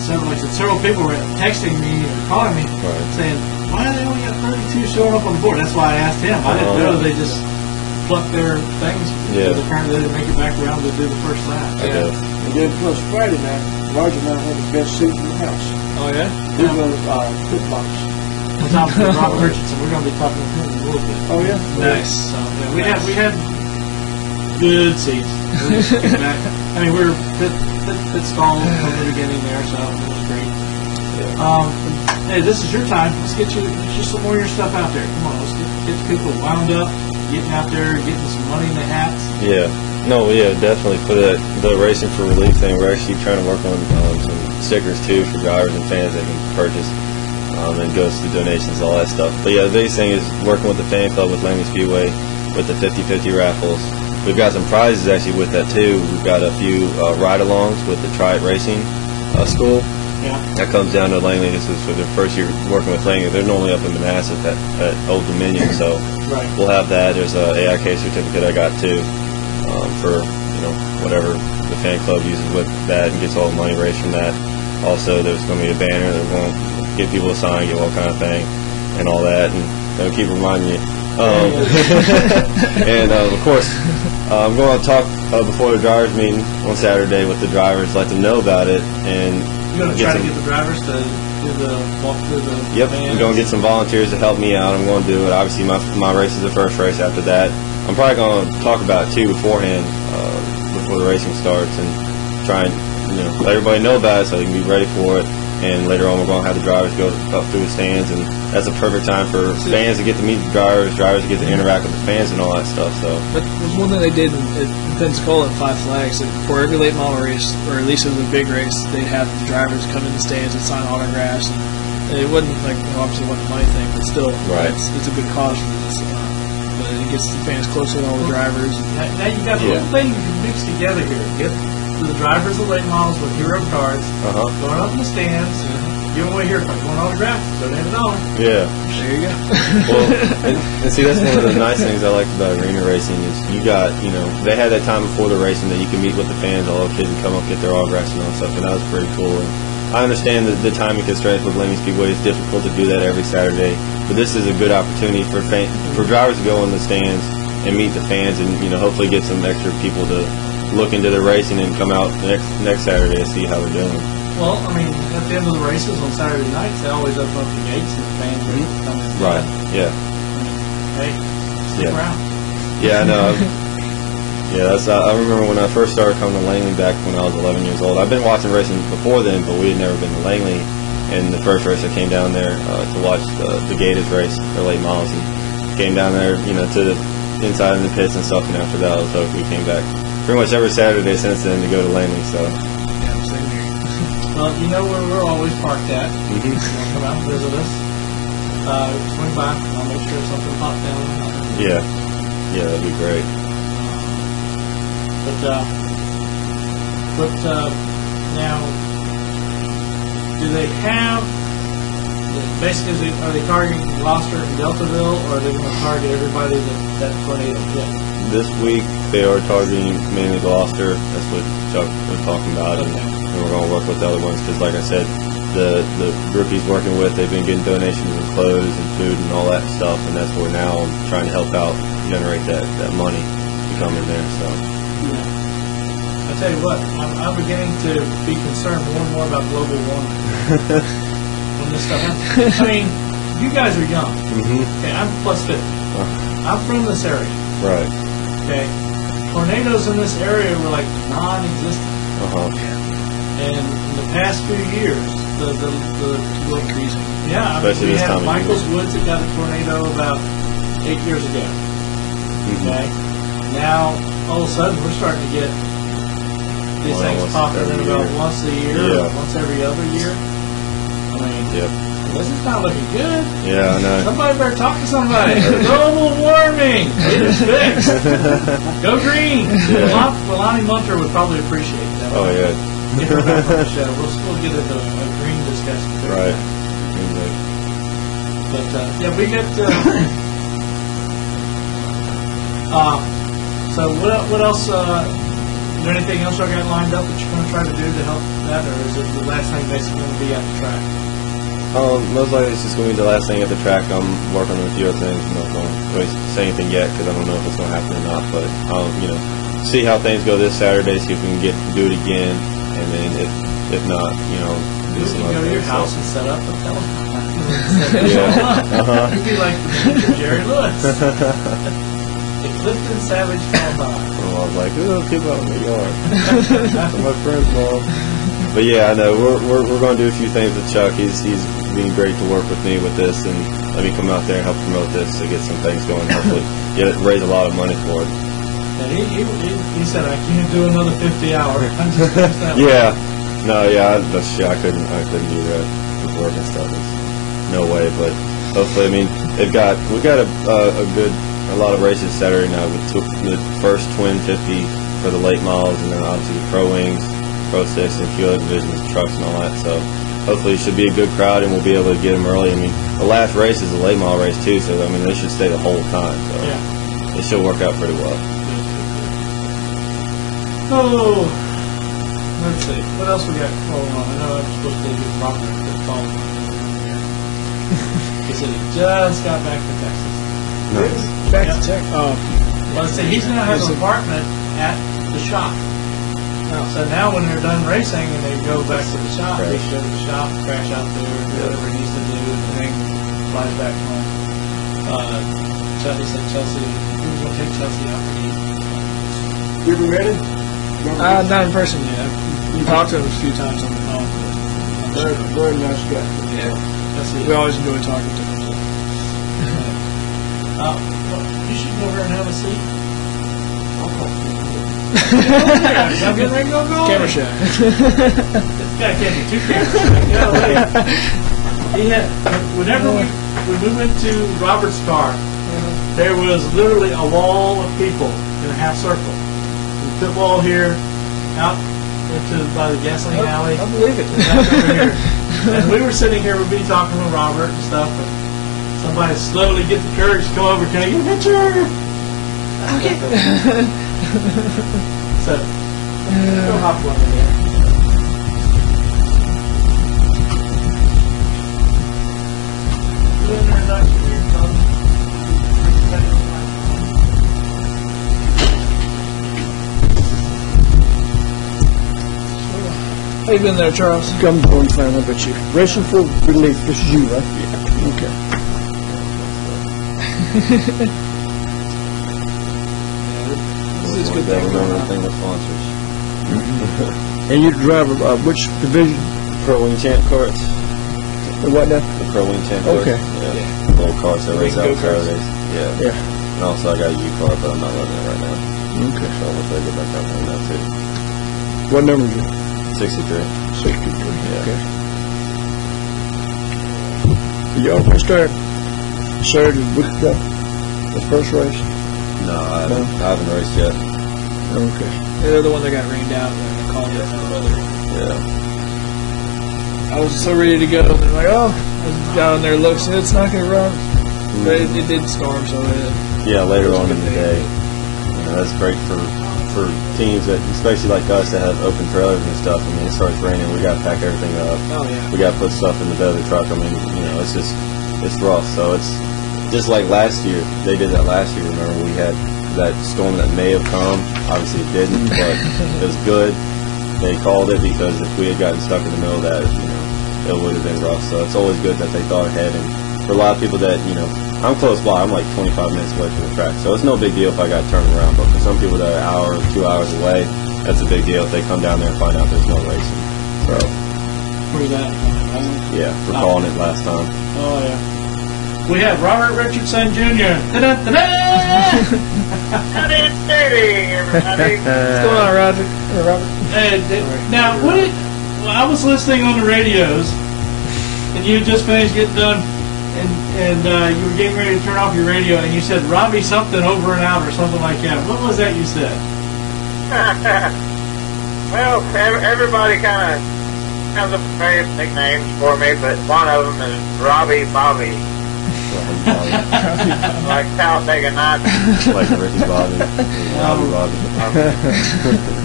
several people were texting me or calling me saying, why do they only got 32 showing up on the board? That's why I asked him. I didn't know they just plucked their things. Yeah. Because apparently they didn't make it back around to do the first lap. I guess. And then plus Friday night, Roger and I had the best seat in the house. Oh, yeah? We're going to cook box. On top of Robert Richardson, we're going to be talking to him in a little bit. Oh, yeah? Nice. So yeah, we had good seats. We just came back. I mean, we were bit stalled from the beginning there, so it was great. Yeah. Hey, this is your time. Let's get you some more of your stuff out there. Come on, let's get people wound up, getting out there, getting some money in the hats. Yeah. No, yeah, definitely. For the Racing for Relief thing, we're actually trying to work on some stickers too for drivers and fans that can purchase, and goes to donations, all that stuff. But yeah, the biggest thing is working with the fan club with Langley Speedway with the 50-50 raffles. We've got some prizes actually with that too. We've got a few ride-alongs with the Try It Racing school. Yeah. That comes down to Langley. This is for the first year working with Langley. They're normally up in Manassas at Old Dominion, so Right. we'll have that. There's a AIK certificate I got too, for whatever the fan club uses with that and gets all the money raised from that. Also, there's going to be a banner that we're going to get people to sign, get all kind of thing, and all that, and they'll keep reminding you. And of course, I'm going to talk before the drivers meeting on Saturday with the drivers, let them know about it, and You're going to try to get the drivers to do the walk through the Yep, fans? I'm going to get some volunteers to help me out. I'm going to do it. Obviously, my race is the first race after that. I'm probably going to talk about it, too, beforehand, before the racing starts, and try and let everybody know about it so they can be ready for it. And later on, we're going to have the drivers go up through the stands, and that's a perfect time for fans to get to meet the drivers to get to interact with the fans and all that stuff. So, but there's one thing they did in Pensacola at Five Flags, that for every late model race, or at least it was a big race, they'd have the drivers come in the stands and sign autographs. And it wasn't like, obviously it wasn't a money thing, but still, right. it's a good cause for this. But it gets the fans closer to all the drivers. Now you got a little thing you can mix together here. Get the drivers of late models with hero cards, going up in the stands, giving away hero cards, going autographs, donate $1. Yeah. There you go. Well, and see, that's one of the nice things I liked about arena racing is you got, they had that time before the racing that you can meet with the fans, all the kids can come up, get their autographs and all that stuff, and that was pretty cool. And I understand that the timing constraints with Lemming Speedway is difficult to do that every Saturday, but this is a good opportunity for drivers to go in the stands and meet the fans, and hopefully get some extra people to look into the racing and come out next Saturday to see how they're doing. Well, I mean, at the end of the races on Saturday nights, they always open up the gates and the fans are coming in. Right. Yeah. Hey, stick around. Yeah, I know. Yeah, I remember when I first started coming to Langley back when I was 11 years old. I've been watching racing before then, but we had never been to Langley. And the first race I came down there to watch the Gators race, their late models, and came down there, to the inside in the pits and stuff. And after that, I was hooked. We came back pretty much every Saturday since then to go to Langley. So. Yeah, same here. Well, you know where we're always parked at. Mm-hmm. You want to come out and visit us? Swing by. I'll make sure something pops down. Yeah. Yeah, that'd be great. But now, do they have, basically, are they targeting Gloucester and Deltaville, or are they going to target everybody that tornado hit? This week, they are targeting mainly Gloucester. That's what Chuck was talking about. Okay. And we're going to work with the other ones because, like I said, the group he's working with, they've been getting donations of clothes and food and all that stuff, and that's where now I'm trying to help out, generate that money to come in there. So. Yeah. I tell you what, I'm beginning to be concerned more and more about global warming when this stuff happens. I mean, you guys are young. Mm-hmm. Okay, I'm plus 50. I'm from this area. Right. Okay, tornadoes in this area were like non-existent. And in the past few years, the increasing. Yeah, especially we this had time of Michael's year. Woods that got a tornado about 8 years ago. Mm-hmm. Okay, now all of a sudden we're starting to get these things popping in about once a year, or once every other year. I mean, this is not looking good. Yeah, I know. Somebody better talk to somebody. Global warming. It is fixed. Go green. Lonnie Munter would probably appreciate that. Oh, yeah. Get her back on the show. We'll get into a green discussion. Right. But, yeah, we get... so what else... is there anything else I got lined up that you're going to try to do to help that, or is it the last thing basically going to be at the track? Most likely it's just going to be the last thing at the track. I'm working on a few other things. I'm not going to really say anything yet because I don't know if it's going to happen or not. But see how things go this Saturday. See if we can do it again, and then if not, do some go other to your things. house and set up a telephone. Yeah. You'd be like the Jerry Lewis. The Clifton Savage Combine. I was like, who are those people out in the yard? They're my friends, Mom. But yeah, I know we're going to do a few things with Chuck. He's been great to work with me with this, and let me come out there and help promote this to get some things going. Hopefully, raise a lot of money for it. And he said, I can't do another 50 hours. I'm just finished that I couldn't do that with work and stuff. It's no way. But hopefully, I mean, we've got a lot of races Saturday night with the first twin 50 for the late models, and then obviously the Pro Wings, Pro 6, and a few other divisions, trucks and all that. So hopefully it should be a good crowd, and we'll be able to get them early. I mean, the last race is a late model race too, so I mean they should stay the whole time. So it should work out pretty well. Oh, let's see. What else we got going on? I know I'm supposed to get Robert to call me. He said he just got back to Texas. Nice. Back to Tech. Well, let's see. He's going to have an apartment at the shop. So now when they're done racing and they go back to the shop, they go to the shop, crash out there, do whatever he needs to do, and the thing flies back home. Chelsea said Chelsea, we were going to take Chelsea out for you. You ever met him? Not in person yet. I've talked to him a few times on the phone. Very, very nice guy. Yeah. Let's see. We always enjoy talking to him. Well, you should go over and have a seat. I'm getting ready to go. Camera shy. This guy can't be too camera shy. He had, whenever when we went to Robert's car, there was literally a wall of people in a half circle. The pit wall here, out into by the gasoline alley. I believe it. Back over here. And we were sitting here, we'd be talking with Robert and stuff, and somebody slowly get the courage to come over. Can I get a picture? Okay. So, go hop one in there. Do an introduction to yourself. How you been there, Charles? I'm doing fine. How about you? Racing for relief. This is you, right? Yeah. Okay. This is good thing. Thing with sponsors. And you drive which division? Pro Wing Champ carts. The what now? The Pro Wing Champ carts. Okay. Yeah. Little carts that race out on Saturdays. Yeah. Yeah. And also I got a U car, but I'm not running it right now. Okay. So I'm going to get back out on that too. What number is it? 63. 63. Yeah. Okay. You almost start Saturday with the first race? No, I haven't raced yet. Okay. They're the one that got rained out and they called it for the weather. Yeah. I was so ready to go. They're like, oh, I was down there looks, it's not going to run. But it did storm, so yeah, later on in the day. That's great for teams that, especially like us, that have open trailers and stuff. I mean, it starts raining, we got to pack everything up. Oh, yeah. We got to put stuff in the bed of the truck. I mean, it's rough. So it's just like last year. They did that last year. Remember, we had that storm that may have come. Obviously, it didn't, but it was good. They called it because if we had gotten stuck in the middle of that, it would have been rough. So it's always good that they thought ahead. And for a lot of people that, I'm close by. I'm like 25 minutes away from the track, so it's no big deal if I got to turn around. But for some people that are an hour, 2 hours away, that's a big deal if they come down there and find out there's no racing. So, Where's that? yeah, we're calling it last time. Oh, yeah. We have Robert Richardson Jr. Ta-da-ta-da! Howdy, everybody. What's going on, Roger? Robert? Now, I was listening on the radios, and you had just finished getting done, and you were getting ready to turn off your radio, and you said Robbie something over and out or something like that. What was that you said? Well, everybody kind of has a various nicknames for me, but one of them is Robbie Bobby. Like Talladega Nights. Like Ricky Bobby. Bobby.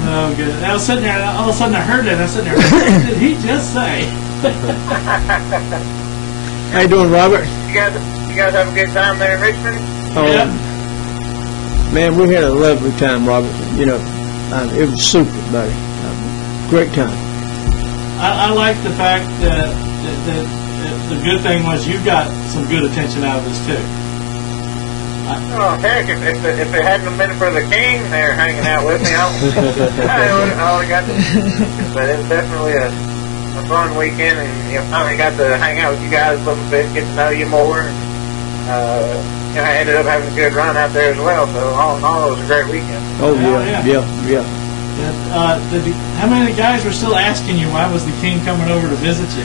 Oh, good. I was sitting there, and all of a sudden I heard it, and I was sitting there, what did he just say? How you doing, Robert? You guys have a good time there in Richmond? Oh, Yeah. man, we had a lovely time, Robert. It was super, buddy. Great time. I like the fact that the good thing was you got some good attention out of this too. Oh, heck, if it hadn't been for the king there hanging out with me, I would have got to. But it was definitely a fun weekend, and finally got to hang out with you guys a little bit, get to know you more. And, I ended up having a good run out there as well, so all in all, it was a great weekend. Oh, yeah. yeah. How many of the guys were still asking you why was the king coming over to visit you?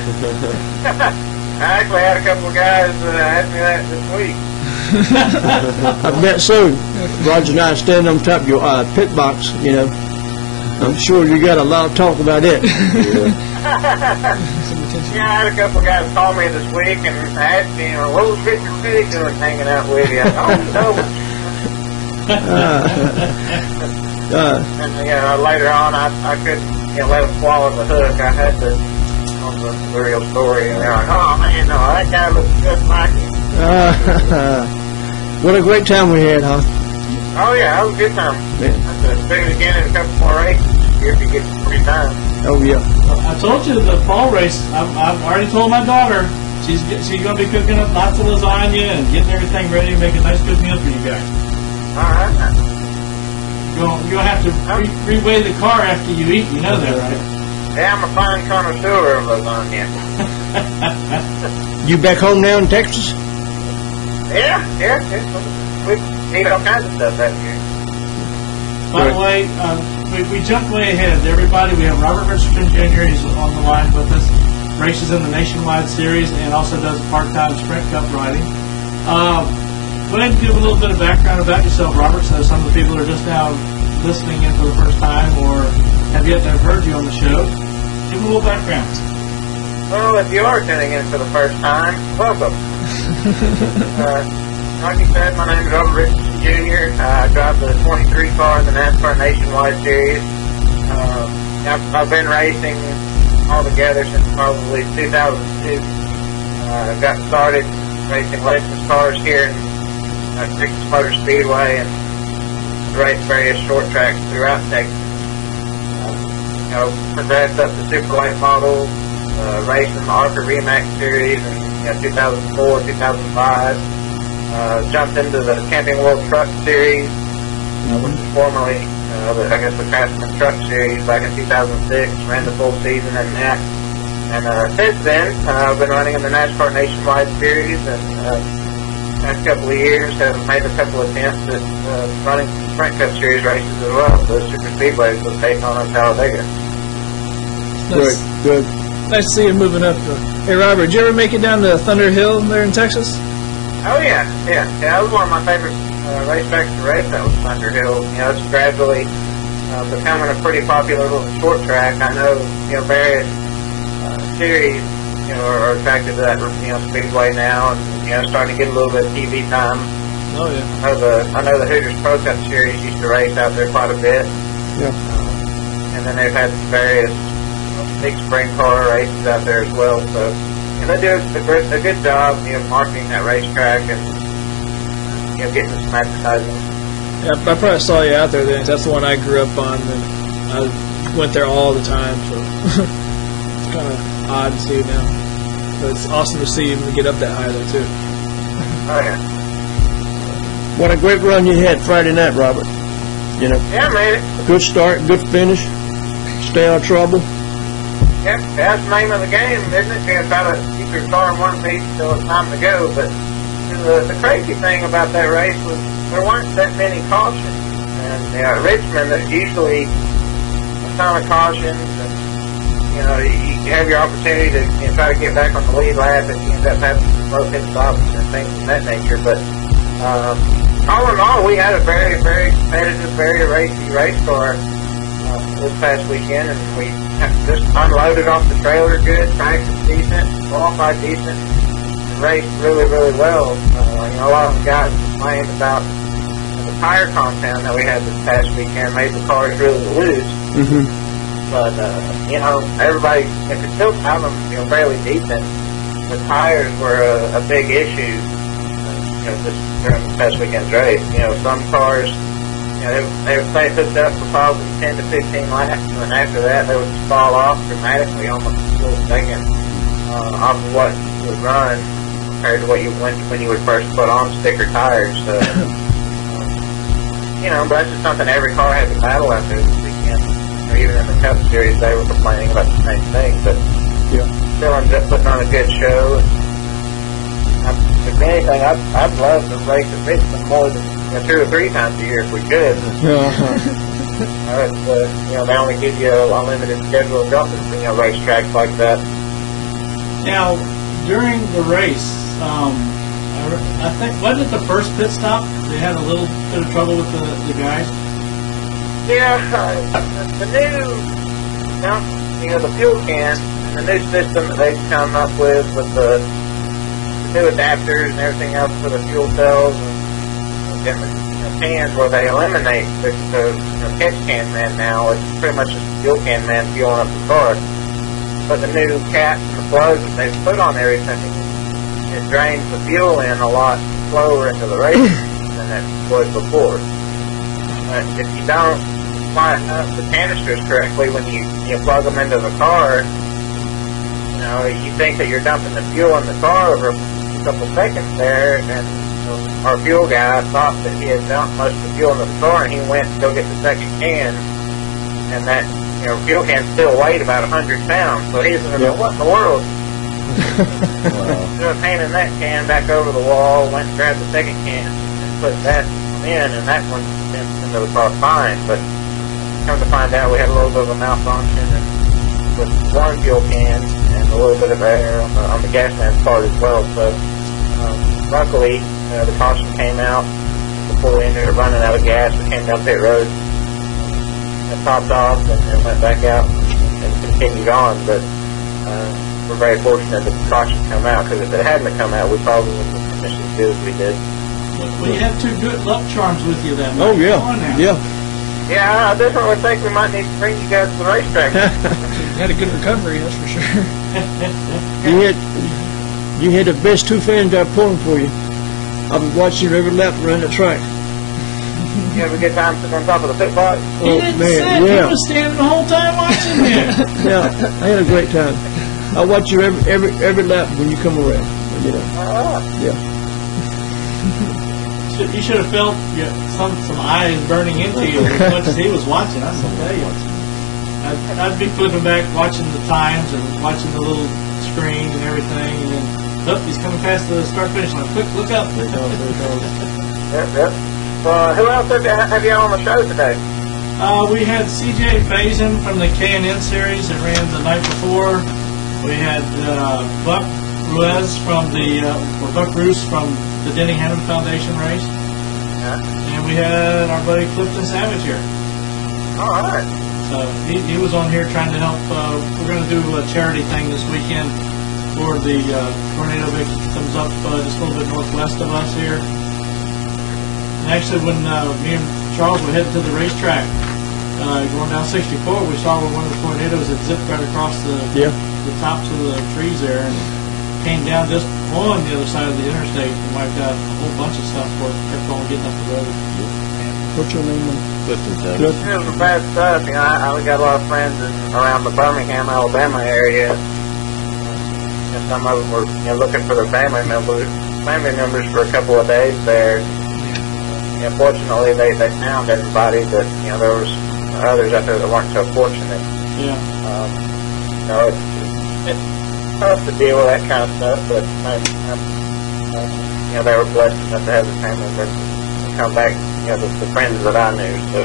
I actually had a couple of guys ask me that this week. I bet so. Roger and I standing on top of your pit box, I'm sure you got a lot of talk about it. Yeah, I had a couple of guys call me this week and ask me, what was Richard City doing hanging out with you? And later on, I couldn't let them swallow the hook. I had to on the real story, and they're like, "Oh man, no, that guy looks just like you." What a great time we had, huh? Oh, yeah, that was a good time. Yeah. Let's do it again in a couple more races if you get some free time. Oh, yeah. I told you the fall race. I've already told my daughter she's going to be cooking up lots of lasagna and getting everything ready to make a nice good meal for you guys. All right. You're going to have to reweigh the car after you eat. You know that, right? Yeah, I'm a fine connoisseur of lasagna. You back home now in Texas? Yeah. We eat all kinds of stuff out here. By the way, we jumped way ahead. Everybody, we have Robert Richardson Jr. He's on the line with us. Races in the Nationwide Series and also does part-time Sprint Cup riding. Go ahead and give a little bit of background about yourself, Robert, so some of the people are just now listening in for the first time or have yet to have heard you on the show. Give them a little background. Well, if you are tuning in for the first time, welcome. Like you said, my name is Robert Richardson Jr. I drive the 23 car in the NASCAR Nationwide Series. I've been racing altogether since probably 2002. Got started racing Lexus cars here in Texas Motor Speedway and raced various short tracks throughout Texas. Progressed up to super late models, raced in the ARCA Remax Series in 2004, 2005. Jumped into the Camping World Truck Series, which was formerly, the Craftsman Truck Series back in 2006. Ran the full season in that. And since then, I've been running in the NASCAR Nationwide Series, and past couple of years have made a couple of attempts at running Sprint Cup Series races as well. The Super Speedways with Faison and Talladega. Good. Nice to see you moving up. Hey, Robert, did you ever make it down to Thunder Hill there in Texas? Oh, yeah. That was one of my favorite racetracks to race. That was Thunder Hill. It's gradually becoming a pretty popular little short track. I know, various series, are attracted to that, speedway now, and starting to get a little bit of TV time. Oh yeah. I know the Hooters Pro Cup Series used to race out there quite a bit. Yeah. And then they've had various big spring car races out there as well. So, they do a good job, marketing that racetrack and getting some advertising. Yeah, I probably saw you out there then. That's the one I grew up on, and I went there all the time. So it's kind of odd to see it now, but it's awesome to see you get up that high there too. Oh yeah. What a great run you had Friday night, Robert. Yeah, man. Good start, good finish. Stay out of trouble. Yeah, that's the name of the game, isn't it? You try to keep your car in one piece until it's time to go. But the crazy thing about that race was there weren't that many cautions. And at Richmond, there's usually a ton of cautions. And, you have your opportunity to try to get back on the lead lap and you end up having some slow pit stops and things of that nature. But all in all, we had a very, very competitive, very racy race car this past weekend, and we just unloaded off the trailer good, practiced decent, qualified decent, and raced really, really well. A lot of the guys complained about the tire compound that we had this past weekend made the cars really loose. Mm-hmm. But, everybody, if could still have them, fairly decent. The tires were a big issue, just during this past weekend's race. Some cars, they would say hooked up for probably 10 to 15 laps, and then after that, they would just fall off dramatically, almost a split second off of what you would run compared to what you went when you would first put on sticker tires. So, but that's just something every car had to battle after this weekend. Even in the Cup Series, they were complaining about the same thing, but still ended up putting on a good show. If anything, I'd love to race at Richmond more than 2 or 3 times a year if we could. They only give you a limited schedule of jumping, racetracks like that. Now, during the race, I think, wasn't it the first pit stop? They had a little bit of trouble with the guys? Yeah, the new, the fuel can, and the new system that they've come up with the new adapters and everything else for the fuel cells and different cans where they eliminate the catch can man now. It's pretty much just a fuel can man fueling up the car. But the new caps and the flows that they've put on everything, it drains the fuel in a lot slower into the race than it was before. if you don't line up the canisters correctly when you plug them into the car, you think that you're dumping the fuel in the car over a couple seconds there, and our fuel guy thought that he had dumped most of the fuel in the car, and he went to go get the second can, and that fuel can still weighed about 100 pounds. So he's like, what in the world? Wow. Handing that can back over the wall, went and grabbed the second can and put that in, and that one went into the car fine. But come to find out, we had a little bit of a malfunction with one fuel can and a little bit of air on the gas man's part as well. So luckily, the caution came out before we ended up running out of gas. We came down pit road and topped off and went back out and continued on. But we're very fortunate that the caution came out, because if it hadn't come out, we probably wouldn't have finished as good as we did. Well, you have 2 good luck charms with you that Oh, night. yeah. Come on now. Yeah. Yeah, I definitely think we might need to bring you guys to the racetrack. You had a good recovery, that's for sure. You had the best 2 fans out pulling for you. I've been watching you every lap around the track. You have a good time sitting on top of the pit box? He didn't sit. yeah. He was standing the whole time watching you. Yeah, I had a great time. I watch you every lap when you come around. Yeah. You should have felt some eyes burning into you as much as he was watching. I tell you. I'd be flipping back, watching the times and watching the little screen and everything, and then, he's coming past the start-finish line. Quick, look up. There it goes. Yep. Who else have you on the show today? We had CJ Faison from the K&N series that ran the night before. We had Buck Ruess from the Denny Hammond Foundation race. Yeah. And we had our buddy Clifton Savage here. All right. So he was on here trying to help. We're going to do a charity thing this weekend for the tornado victims that comes up just a little bit northwest of us here. And actually, when me and Charles were heading to the racetrack, going down 64, we saw where one of the tornadoes had zipped right across the tops of the trees there and came down just on the other side of the interstate and wiped out a whole bunch of stuff before it kept on getting up the road. What's your name? Clifton. It was bad stuff. I got a lot of friends around the Birmingham, Alabama area. And some of them were looking for their family members for a couple of days there. Fortunately, they found everybody, but there was others out there that weren't so fortunate. Yeah. It's tough to deal with that kind of stuff, but they were blessed enough to have the family members come back. The friends that I knew. So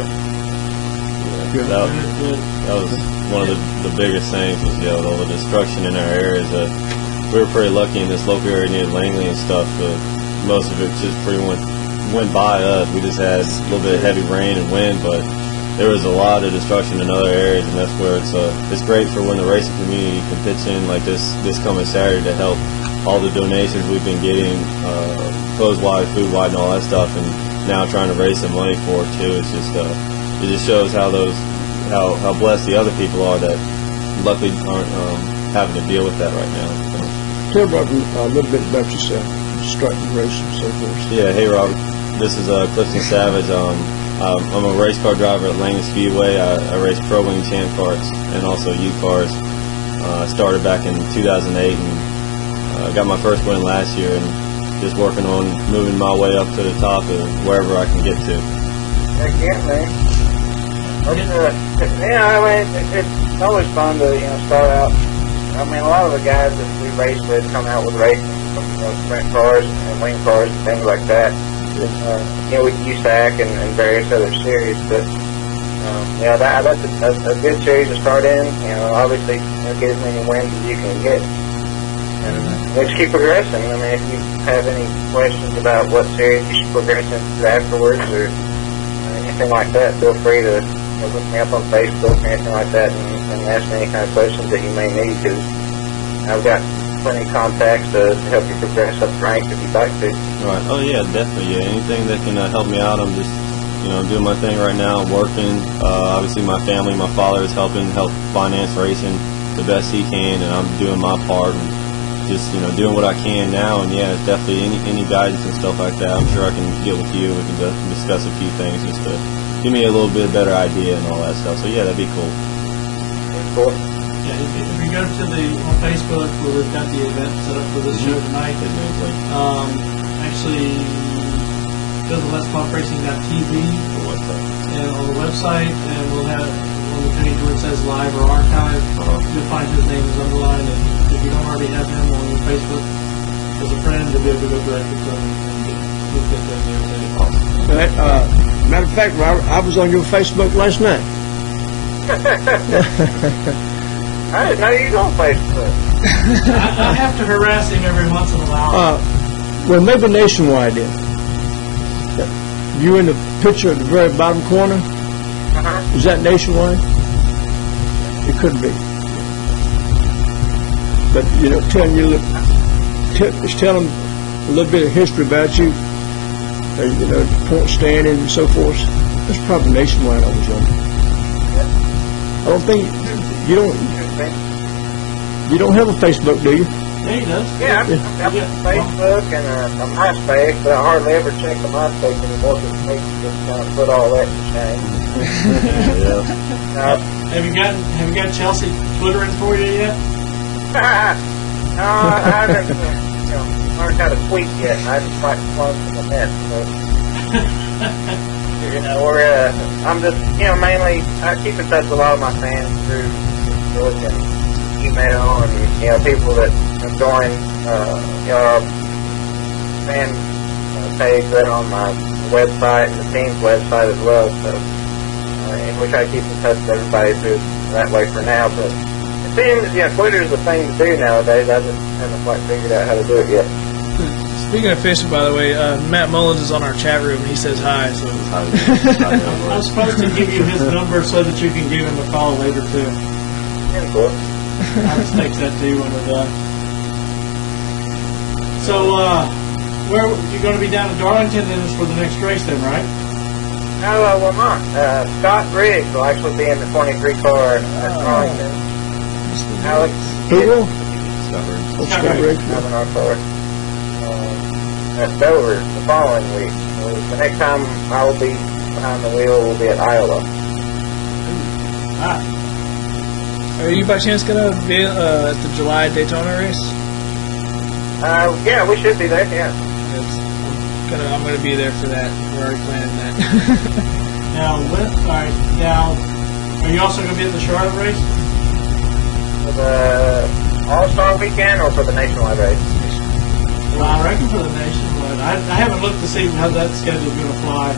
that was one of the biggest things was all the destruction in our areas. We were pretty lucky in this local area near Langley and stuff. Most of it just pretty went by us. We just had a little bit of heavy rain and wind, but there was a lot of destruction in other areas, and that's where it's great for when the racing community can pitch in like this coming Saturday to help all the donations we've been getting, clothes-wise, food-wise, and all that stuff, and now trying to raise some money for it too. It's just it just shows how blessed the other people are that luckily aren't having to deal with that right now. So. Tell Robert a little bit about yourself, starting racing and so forth. Yeah, hey Robert, this is Clifton Savage. I'm a race car driver at Langley Speedway. I race Pro Wing Champ cars and also U cars. I started back in 2008 and got my first win last year, and just working on moving my way up to the top of wherever I can get to. Heck yeah, man. It's always fun to start out. A lot of the guys that we race with come out with racing, sprint cars and wing cars and things like that. With USAC and various other series, but that's a good series to start in. Obviously, get as many wins as you can get. And just keep progressing. If you have any questions about what series you should progress into afterwards or anything like that, feel free to look me up on Facebook or anything like that and ask me any kind of questions that you may need, because I've got plenty of contacts to help you progress up the ranks if you'd like to. Right. Oh, yeah, definitely. Yeah, anything that can help me out. I'm just, I'm doing my thing right now. I'm working. Obviously, my family, my father is help finance racing the best he can, and I'm doing my part. And just doing what I can now, and it's definitely any guidance and stuff like that. I'm sure I can get with you. We can discuss a few things just to give me a little bit better idea and all that stuff. So yeah, that'd be cool. Cool. Yeah, if you go to on Facebook where we've got the event set up for this show tonight, His name's like actually go to letstalkracing.tv the website. and on the website, and we'll have on the page where it says live or archive. You'll find his name is underlined, and if you don't already have him on your Facebook as a friend, you'll be able to go directly to him and get that there. But, matter of fact, Robert, I was on your Facebook last night. I didn't know you was on Facebook. I have to harass him every once in a while. Well, maybe nationwide then. You in the picture at the very bottom corner? Uh-huh. Is that nationwide? It could be. But, telling you, just tell them a little bit of history about you, the point standing and so forth. That's probably nationwide I was on. I don't think, you don't have a Facebook, do you? Yeah, he does. Yeah, I've got Facebook and a MySpace, but I hardly ever check the MySpace anymore because Facebook kind of put all that to shame. Have you got Chelsea twittering for you yet? No, I haven't learned how to tweet yet. I just like to plug from the net. So, I'm just, mainly, I keep in touch with a lot of my fans through Facebook and email and, people that have joined, our fan page that on my website and the team's website as well. So, and we try to keep in touch with everybody through that way for now. But it seems, Twitter's the thing to do nowadays. I just haven't quite figured out how to do it yet. Speaking of Facebook, by the way, Matt Mullins is on our chat room. He says hi. So I'm supposed to give you his number so that you can give him a call later too. Yeah, cool. I'll just text that to you when we're done. So, where you're going to be down in Darlington then for the next race then, right? No, we're not. Scott Briggs will actually be in the 23 car at Darlington. Alex Who will? Scott Briggs. having our car at Dover the following week. The next time I will be behind the wheel will be at Iowa. are you by chance going to be at the July Daytona race? Yeah, we should be there, yeah. I'm going to be there for that. We're already planning that. Now, are you also going to be at the Charlotte race? For the All-Star weekend or for the nationwide race? Well, I reckon for the nationwide. I haven't looked to see how that schedule's going to fly.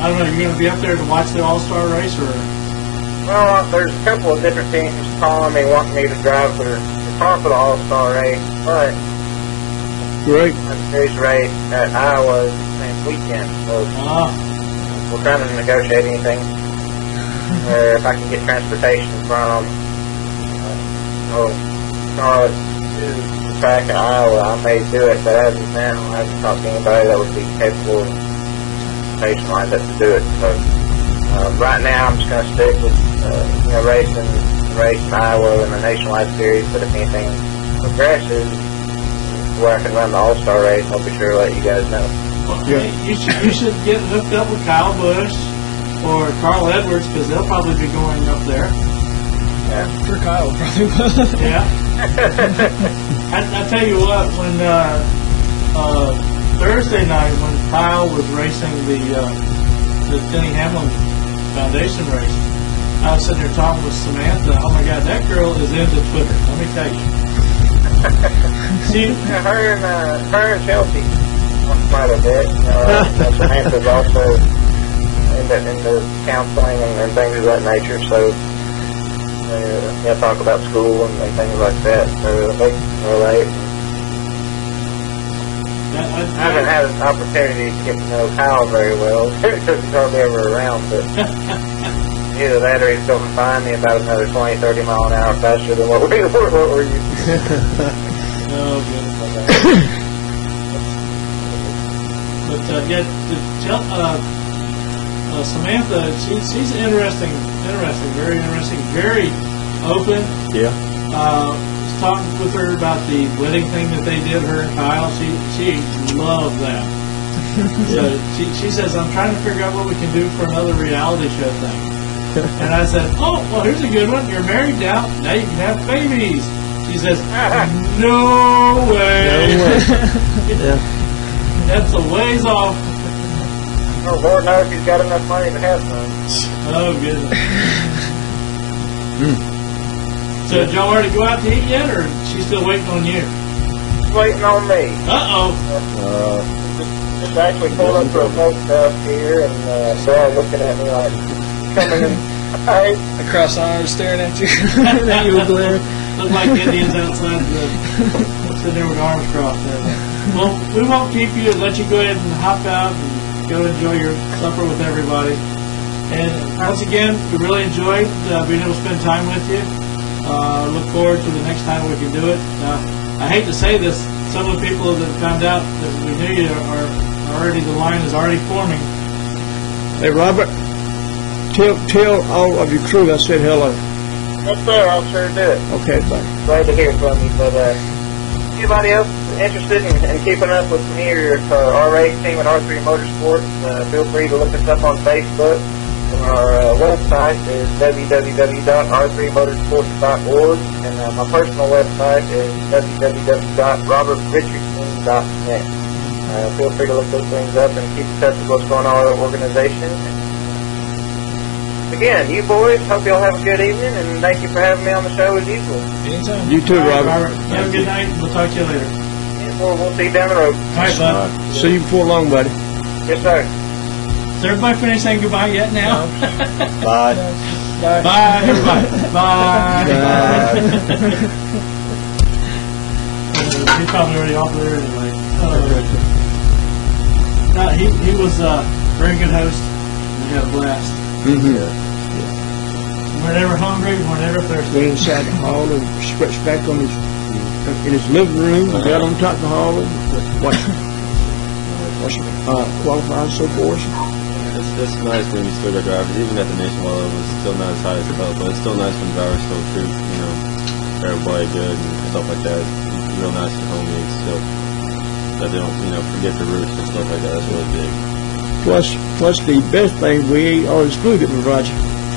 I don't know. You're going to be up there to watch the All-Star race, or? Well, there's a couple of different teams calling me, wanting me to drive the car for the All-Star race, but Great. Series race at Iowa the same weekend, so we're trying to negotiate anything where if I can get transportation from Charlotte to the track in Iowa, I may do it, but as of now, I haven't talked to anybody that would be capable of transportation lined up to do it. So right now, I'm just going to stick with racing in Iowa in the nationwide series, but if anything progresses where I can run the All-Star race, I'll be sure to let you guys know. Well, you should get hooked up with Kyle Busch or Carl Edwards, because they'll probably be going up there. Yeah. For Kyle, probably will. Yeah. I tell you what, when Thursday night when Kyle was racing the Denny Hamlin Foundation race, I was sitting there talking with Samantha. Oh my God, that girl is into Twitter. Let me tell you. Her and Chelsea quite a bit. Samantha's also into counseling and things of that nature, so talk about school and things like that. So they can relate. I haven't had an opportunity to get to know Kyle very well because he's hardly ever around, but either that or he's going to find me about another 20, 30 mile an hour faster than what we're used to. Oh, but Samantha, she's interesting, very interesting, very open. Yeah. Was talking with her about the wedding thing that they did, her and Kyle. She loved that. So she says, I'm trying to figure out what we can do for another reality show thing. And I said, oh, well, here's a good one. You're married now. Now you can have babies. She says, no way. No way. Yeah. That's a ways off. Oh, Lord knows he's got enough money to have some. Oh, goodness. So did y'all already go out to eat yet, or is she still waiting on you? He's waiting on me. Uh-oh. Just actually pulled up to a post house here, and they're all looking at me like, coming in. Hey. Across the arms staring at you. That you would glare. Look like Indians outside sitting there with arms crossed. Well, we won't keep you and let you go ahead and hop out and go enjoy your supper with everybody. And once again, we really enjoyed being able to spend time with you. Look forward to the next time we can do it. I hate to say this, some of the people that found out that we knew you are already, the line is already forming. Hey, Robert, tell all of your crew I said hello. Yes, sir, I'll sure do it. Okay, bye. Glad to hear from you. But anybody else interested in keeping up with me or our race team at R3 Motorsports, feel free to look us up on Facebook. And our website is www.r3motorsports.org, and my personal website is www.robertrichardson.net. Feel free to look those things up and keep in touch with what's going on with our organization. Again, you boys, hope y'all have a good evening, and thank you for having me on the show as usual. Anytime. You too, All right, Robert. Have a good night. We'll talk to you later. Yeah, we'll see you down the road. All right, bud. See you before long, buddy. Yes, sir. Has everybody finished saying goodbye yet now? Bye. Bye. Bye, everybody. Bye. He's probably already off there anyway. No, he was a very good host. We had a blast. Mm-hmm. We're never hungry. We're never thirsty. Went inside the hall and stretched back on in his living room, got on top of the hall and watched qualify and so forth. It's nice when you still got drivers, even at the nationwide level. It's still not as high as the club, but it's still nice when drivers still treat, everybody good and stuff like that. It's real nice at home meets still. That they don't, forget the roots and stuff like that. That's really big. Plus the best thing, we ate all his food at Roger.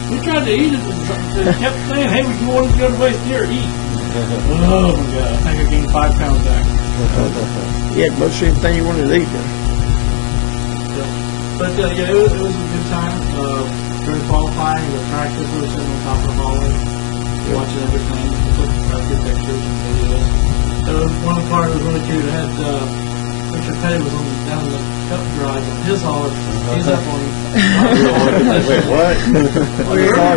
We tried to eat it and kept saying, hey, we want to go to waste here, eat. Oh, my God. I think I gained 5 pounds back. He had most everything you wanted to eat there. But, yeah, it was a good time. During qualifying, the practice, we were sitting on top of the hallway, watching everything, took good pictures and videos. So one of the cars was really cute. It had Richard Petty was down the cup drive on his hauler. He's up on Wait, what?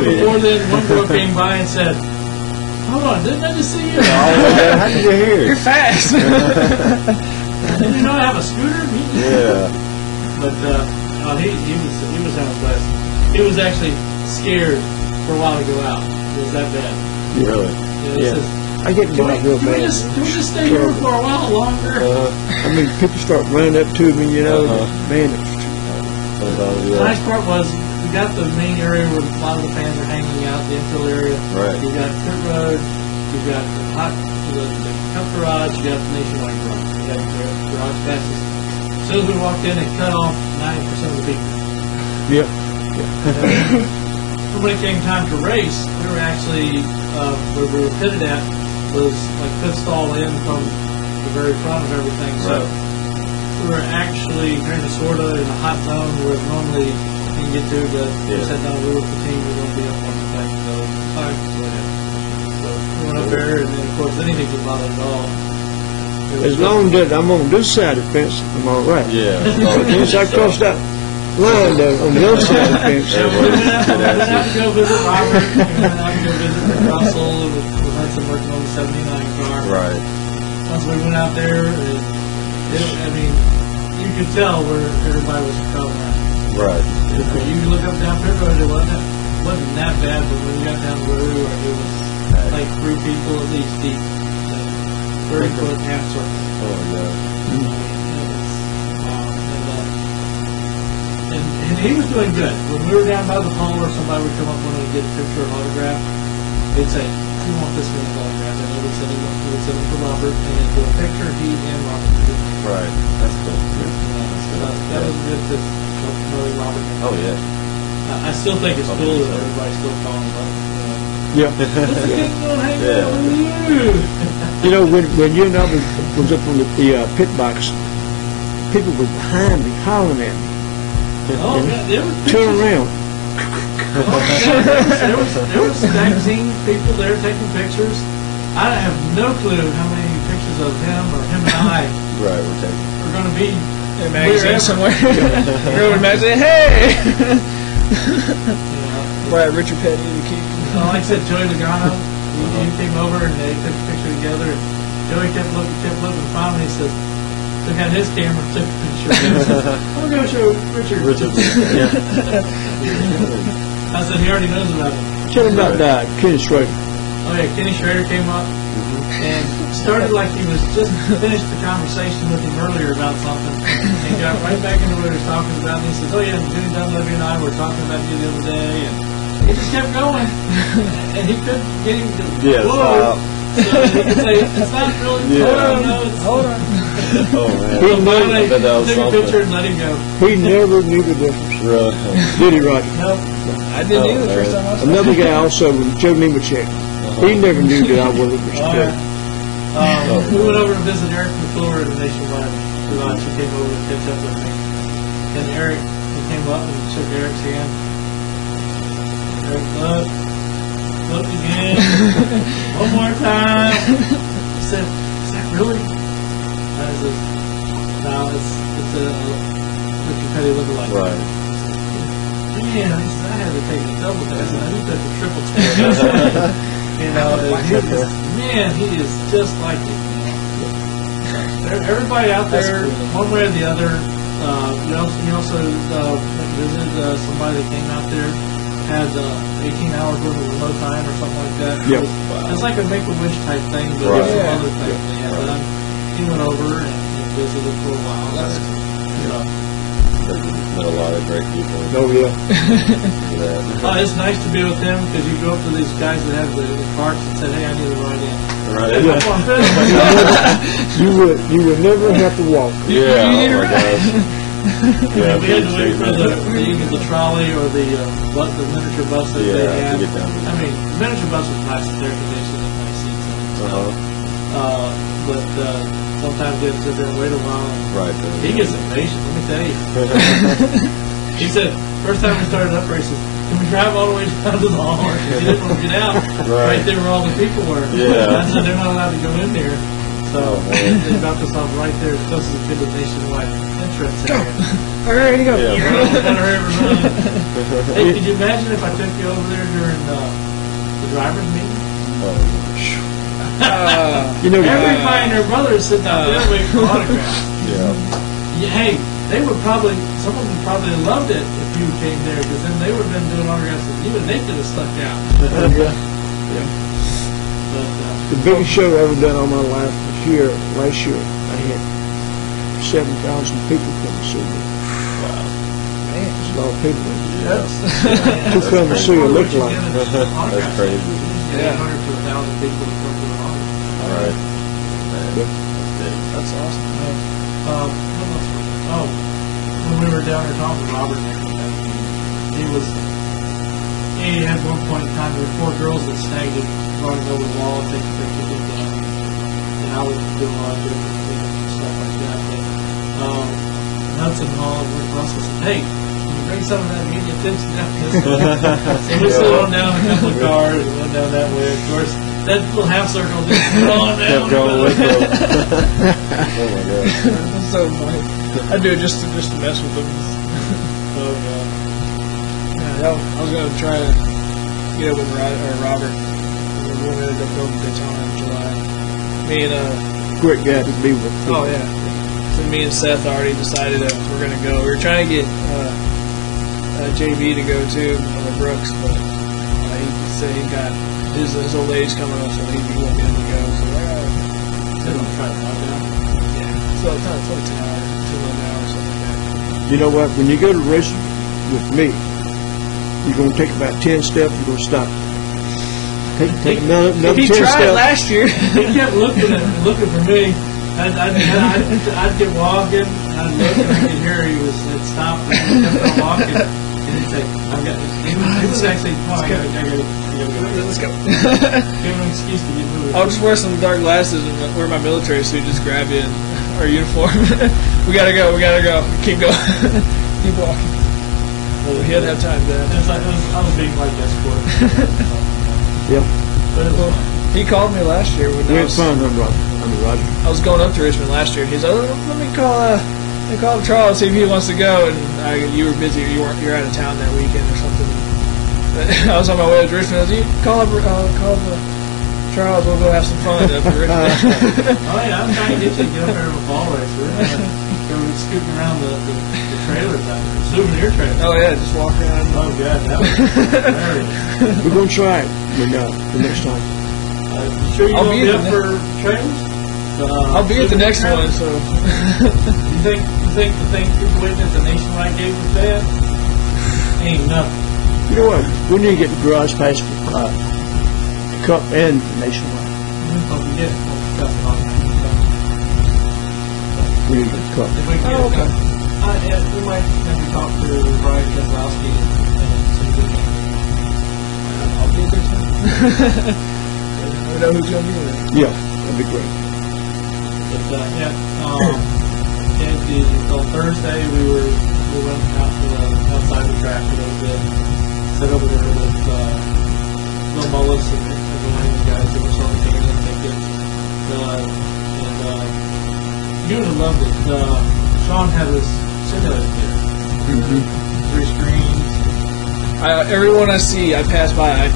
Before then, one girl came by and said, hold on, didn't I just see you? How did you hear? You're fast. Didn't you know I have a scooter? Yeah. But he was having a blast. He was actually scared for a while to go out. It was that bad. Really? Yeah. I get Can involved real we bad. just stay here for a while longer? I mean, people start running up to me, man. The nice part was we got the main area where a lot of the fans are hanging out, the infill area. Right. You've got pit road, you've got the cup garage, you got the nationwide garage. You got the garage passes. As soon as we walked in, it cut off 90% of the people. Yeah. When it came time to race, we were actually, where we were pitted at was like pit stall in from the very front of everything. So we were actually kind of sort of in a hot zone where normally you can get to, but we said, no, we were with the team, we were going to be up on the thing. So, all right, go ahead. So we went up there, and then, of course, they didn't get bothered at all. As long as I'm on this side of the fence, I'm all right. Yeah. Once I cross that line on the other side of the fence. So we went out to go visit Robert, we went out to go visit Russell, and we had some working on the 79 car. Right. Once we went out there, you could tell where everybody was coming at. Right. You look up down pit road, it wasn't that bad, but when you got down the road, it was like 3 people at least deep. 30-foot half circle. Oh, yeah. And he was doing good. When we were down by the hall or somebody would come up wanting to get a picture or autograph, they'd say, we want this man's autograph. And they would send him to Robert, and for a picture, he and Robert would do. Right. That's cool. That was good to know Robert. Oh yeah. I still think it's cool that everybody's still calling him up. Yeah. What's the thing going to hang out with you? You know, when you and I was up on the pit box, people were behind me, hollering at me. Oh, yeah, there was Turn pictures. around. There was magazine people there taking pictures. I have no clue how many pictures of him or him and I Right, we're taking. are going to be In a magazine wherever. somewhere. You're over a magazine, hey! Yeah. Why Richard Petty to keep. Like I said, Joey Logano, he came over and they took a picture together. And Joey kept looking. Finally, he said, took out his camera and took a picture. I'm going to show Richard. Yeah. I said, he already knows about it. Tell him about that, Kenny Schrader. Oh, yeah, Kenny Schrader came up and started like he was just finished the conversation with him earlier about something. And got right back into what he was talking about. And he says, oh, yeah, Jimmy Dunleavy and I were talking about you the other day. And he just kept going. And he couldn't get him to Stop. So he could say, it's not really, hold on. Oh man. So finally, I bet that was took a something. picture and let him go. He never knew the difference. Really? Did he, Roger? Nope. I didn't either the man. first time I saw Another guy also, Joe Nemechek. He never knew that I wasn't Richard Oh, Petty. yeah. We went over to visit Eric McClure at the Nationwide Garage. He came over to catch up with me. And Eric, he came up and shook Eric's hand. Eric, look again. One more time. He said, is that really? I said, no, it's a Richard Petty lookalike. Right. Man, I said, I had to take a double test. I took a triple test. You know, he is just like it. You know? Everybody out there, one way or the other. You also visited somebody that came out there, had 18 hours worth of remote time or something like that. Yep. It's like a Make-A-Wish type thing, but Right. there's some other things they had done. He went over and visited for a while. That's, you know. Met a lot of great people. Oh, yeah. Yeah. It's nice to be with them because you go up to these guys that have the carts and say, "Hey, I need a ride in." Right. Yeah. You would never have to walk. Yeah. Oh my gosh. Yeah. We had to wait for either the trolley or the miniature bus that they Yeah. had. To get down there. I mean, the miniature bus was nice, air conditioned and nice seats. But sometimes you have to sit there and wait a while. Right. He gets impatient, let me tell you. He said, first time we started up, he says, can we drive all the way down to the hall? Because he didn't want to get out right there where all the people were. Yeah. I said, they're not allowed to go in there. So they dropped us off right there as close as to the Nationwide entrance area. All right, go. Yeah. Hey, could you imagine if I took you over there during the driver's meeting? You know, Everybody and their brother is sitting out there waiting for autographs. Yeah. Hey, they would probably, some of them probably loved it if you came there, because then they would have been doing autographs with you and they could have stuck out. But, the biggest show I ever done all my life was last year. I had 7,000 people come to see me. Wow. Man, it's a lot of people. Yeah. To come to see a lookalike. That's crazy. Yeah. 800 to 1,000 people to come to an autograph. All right. That's awesome. What else? Oh, when we were down there talking to Robert, he had one point in time, there were 4 girls that snagged it, brought it over the wall and taking pictures of them. And I was doing a lot of different things and stuff like that. But Hudson Hall and Rick Russell said, hey, can you bring some of that media attention down this way? So we slid on down a couple of cars and went down that way. Of course, that little half circle just went on down. Kept going with them. Oh my god. That's so funny. I do it just to mess with them. Oh, God. Yeah, I was gonna try to get up with Robert. We're going to go to Daytona in July. Me and Great guy to be with. oh yeah. So me and Seth already decided that we're gonna go. We were trying to get JB to go too, Brooks, but he said he got his old age coming up, so he won't be able to go. So They're going to try to cut down. yeah, so it's like 10 hours, 11 hours, something like that. You know what? When you go to racing with me, you're going to take about 10 steps. You're going to stop. Take another He 10 tried steps. last year. He kept looking for me, I'd get walking, and I'd look, and I could hear he had stopped, and he kept on walking, and he'd say, I've got this. He was actually, I gotta go. Let's go. Give him an excuse to get moving. I'll just wear some dark glasses and wear my military suit, just grab you in our uniform. we gotta go. Keep going. Keep walking. Well, he hadn't had time to that. I was being like escort. Yeah. But it was fun. He called me last year when We had fun, Roger. I was going up to Richmond last year. He's like, let me call Charles, see if he wants to go. And you were busy. You're out of town that weekend or something. I was on my way to Richmond. I was like, call up Charles. We'll go have some fun up in Richmond. Oh yeah, I'm trying to get you to get up there with a ball race. We're gonna go scooting around the trailers out there, souvenir trailers. Oh yeah, just walk around. Oh god, that was hilarious. We're going to try it the next time. You sure you I'll won't be be at up the for trailers? I'll be at the next one. So You think the thing people waiting at the Nationwide gate was bad? Ain't nothing. You know what? We need to get the garage pass for Cup and Nationwide. Oh, we did. We need to get the Cup. If we can get Oh, okay. we might have to talk to Brian Keselowski and see if we can. I'll be at this one. We know who's going to be there. Yeah, that'd be great. But on Thursday we went out to the outside the track a little bit, sat over there with Lil Mullis and the Wayne guys that were sort of taking in tickets. You would have loved it. Sean had his simulator there. 3 screens. Everyone I see, I pass by, I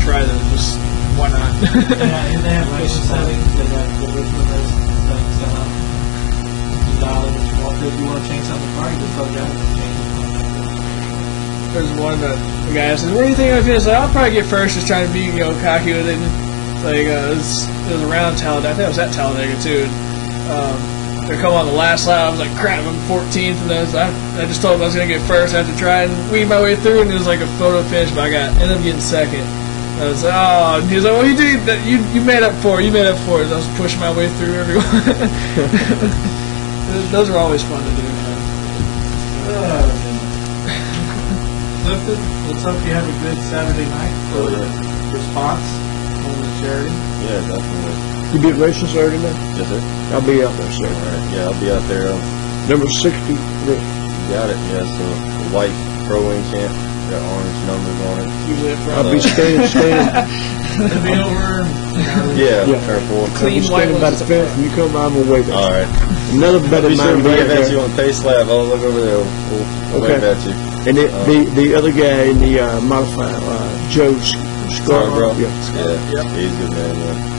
try them. Just why not? And they have race settings. They got the Richmond race settings set up. You dial in what you want to. If you want to change something in the car, you just tell the guy to change it. There's one that the guy says, "What do you think of this?" Like, I'll probably get first, just trying to be cocky with it. It's like it was around Talladega. I think it was at Talladega too. And, they're coming on the last lap. I was like, crap, I'm 14th, and I just told him I was gonna get first. I had to try and weed my way through, and it was like a photo finish, but I ended up getting second. I was like, oh, and he was like, well, you did that. You made up for it. You made up for it. I was pushing my way through everyone. Those are always fun to do. Clifton, let's hope you have a good Saturday night for response on the charity. Yeah, definitely. You be at racing Saturday night? Yes, sir. I'll be out there All Saturday. right. Yeah, I'll be out there. Number 63. Got it. Yeah, so the white Pro Wing champ. Got orange numbers on it. Usually at I'll be staying. It'll be over. Yeah, Yeah. turn 4. Clean I'll be white standing by ones. the fence, and you come by, I'm gonna wave at you. All right. Another better Be sure to man wave back at you there. on the pace lap. I'll look over there. We'll Okay. wave at you. And the other guy in the modified, Joe Scarborough. Yeah, Yeah. he's a good man.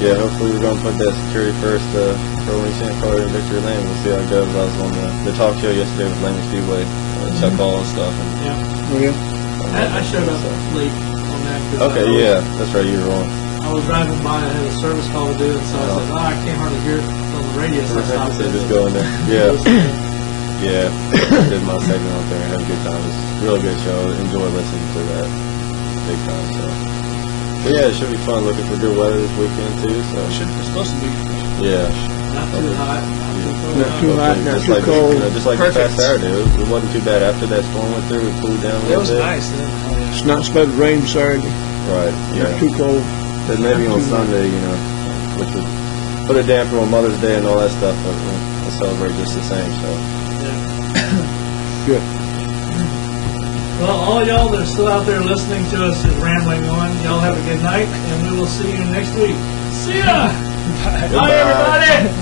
Yeah, hopefully we're gonna put that security first Pro Wing champ car in victory lane. We'll see how it goes. I was on the talk show yesterday with Lane Speedway, Chuck Hall and stuff. And, Yeah. Oh, yeah. I showed up late on that. 'Cause okay, yeah, that's right. You were on. I was driving by. I had a service call to do, and so I said, I can't hardly hear it on the radio, so I stopped. So just go in there. Yeah. Yeah, did my segment out there and had a good time. It was a really good show. Enjoy listening to that. Big time. So, but yeah, it should be fun. Looking for good weather this weekend too. So It's supposed to be. yeah, Not too hot, Not too hot, not just too like cold. just like Perfect. this past Saturday. It wasn't too bad after that storm went through. It cooled down a It little was bit. nice. Then. It's not supposed to rain Saturday. Right. Yeah. Not too cold. Then maybe on Sunday, which would put a damper on Mother's Day and all that stuff, but we'll celebrate just the same. So. Good. Well, all y'all that are still out there listening to us is rambling on. Y'all have a good night, and we will see you next week. See ya! Bye everybody!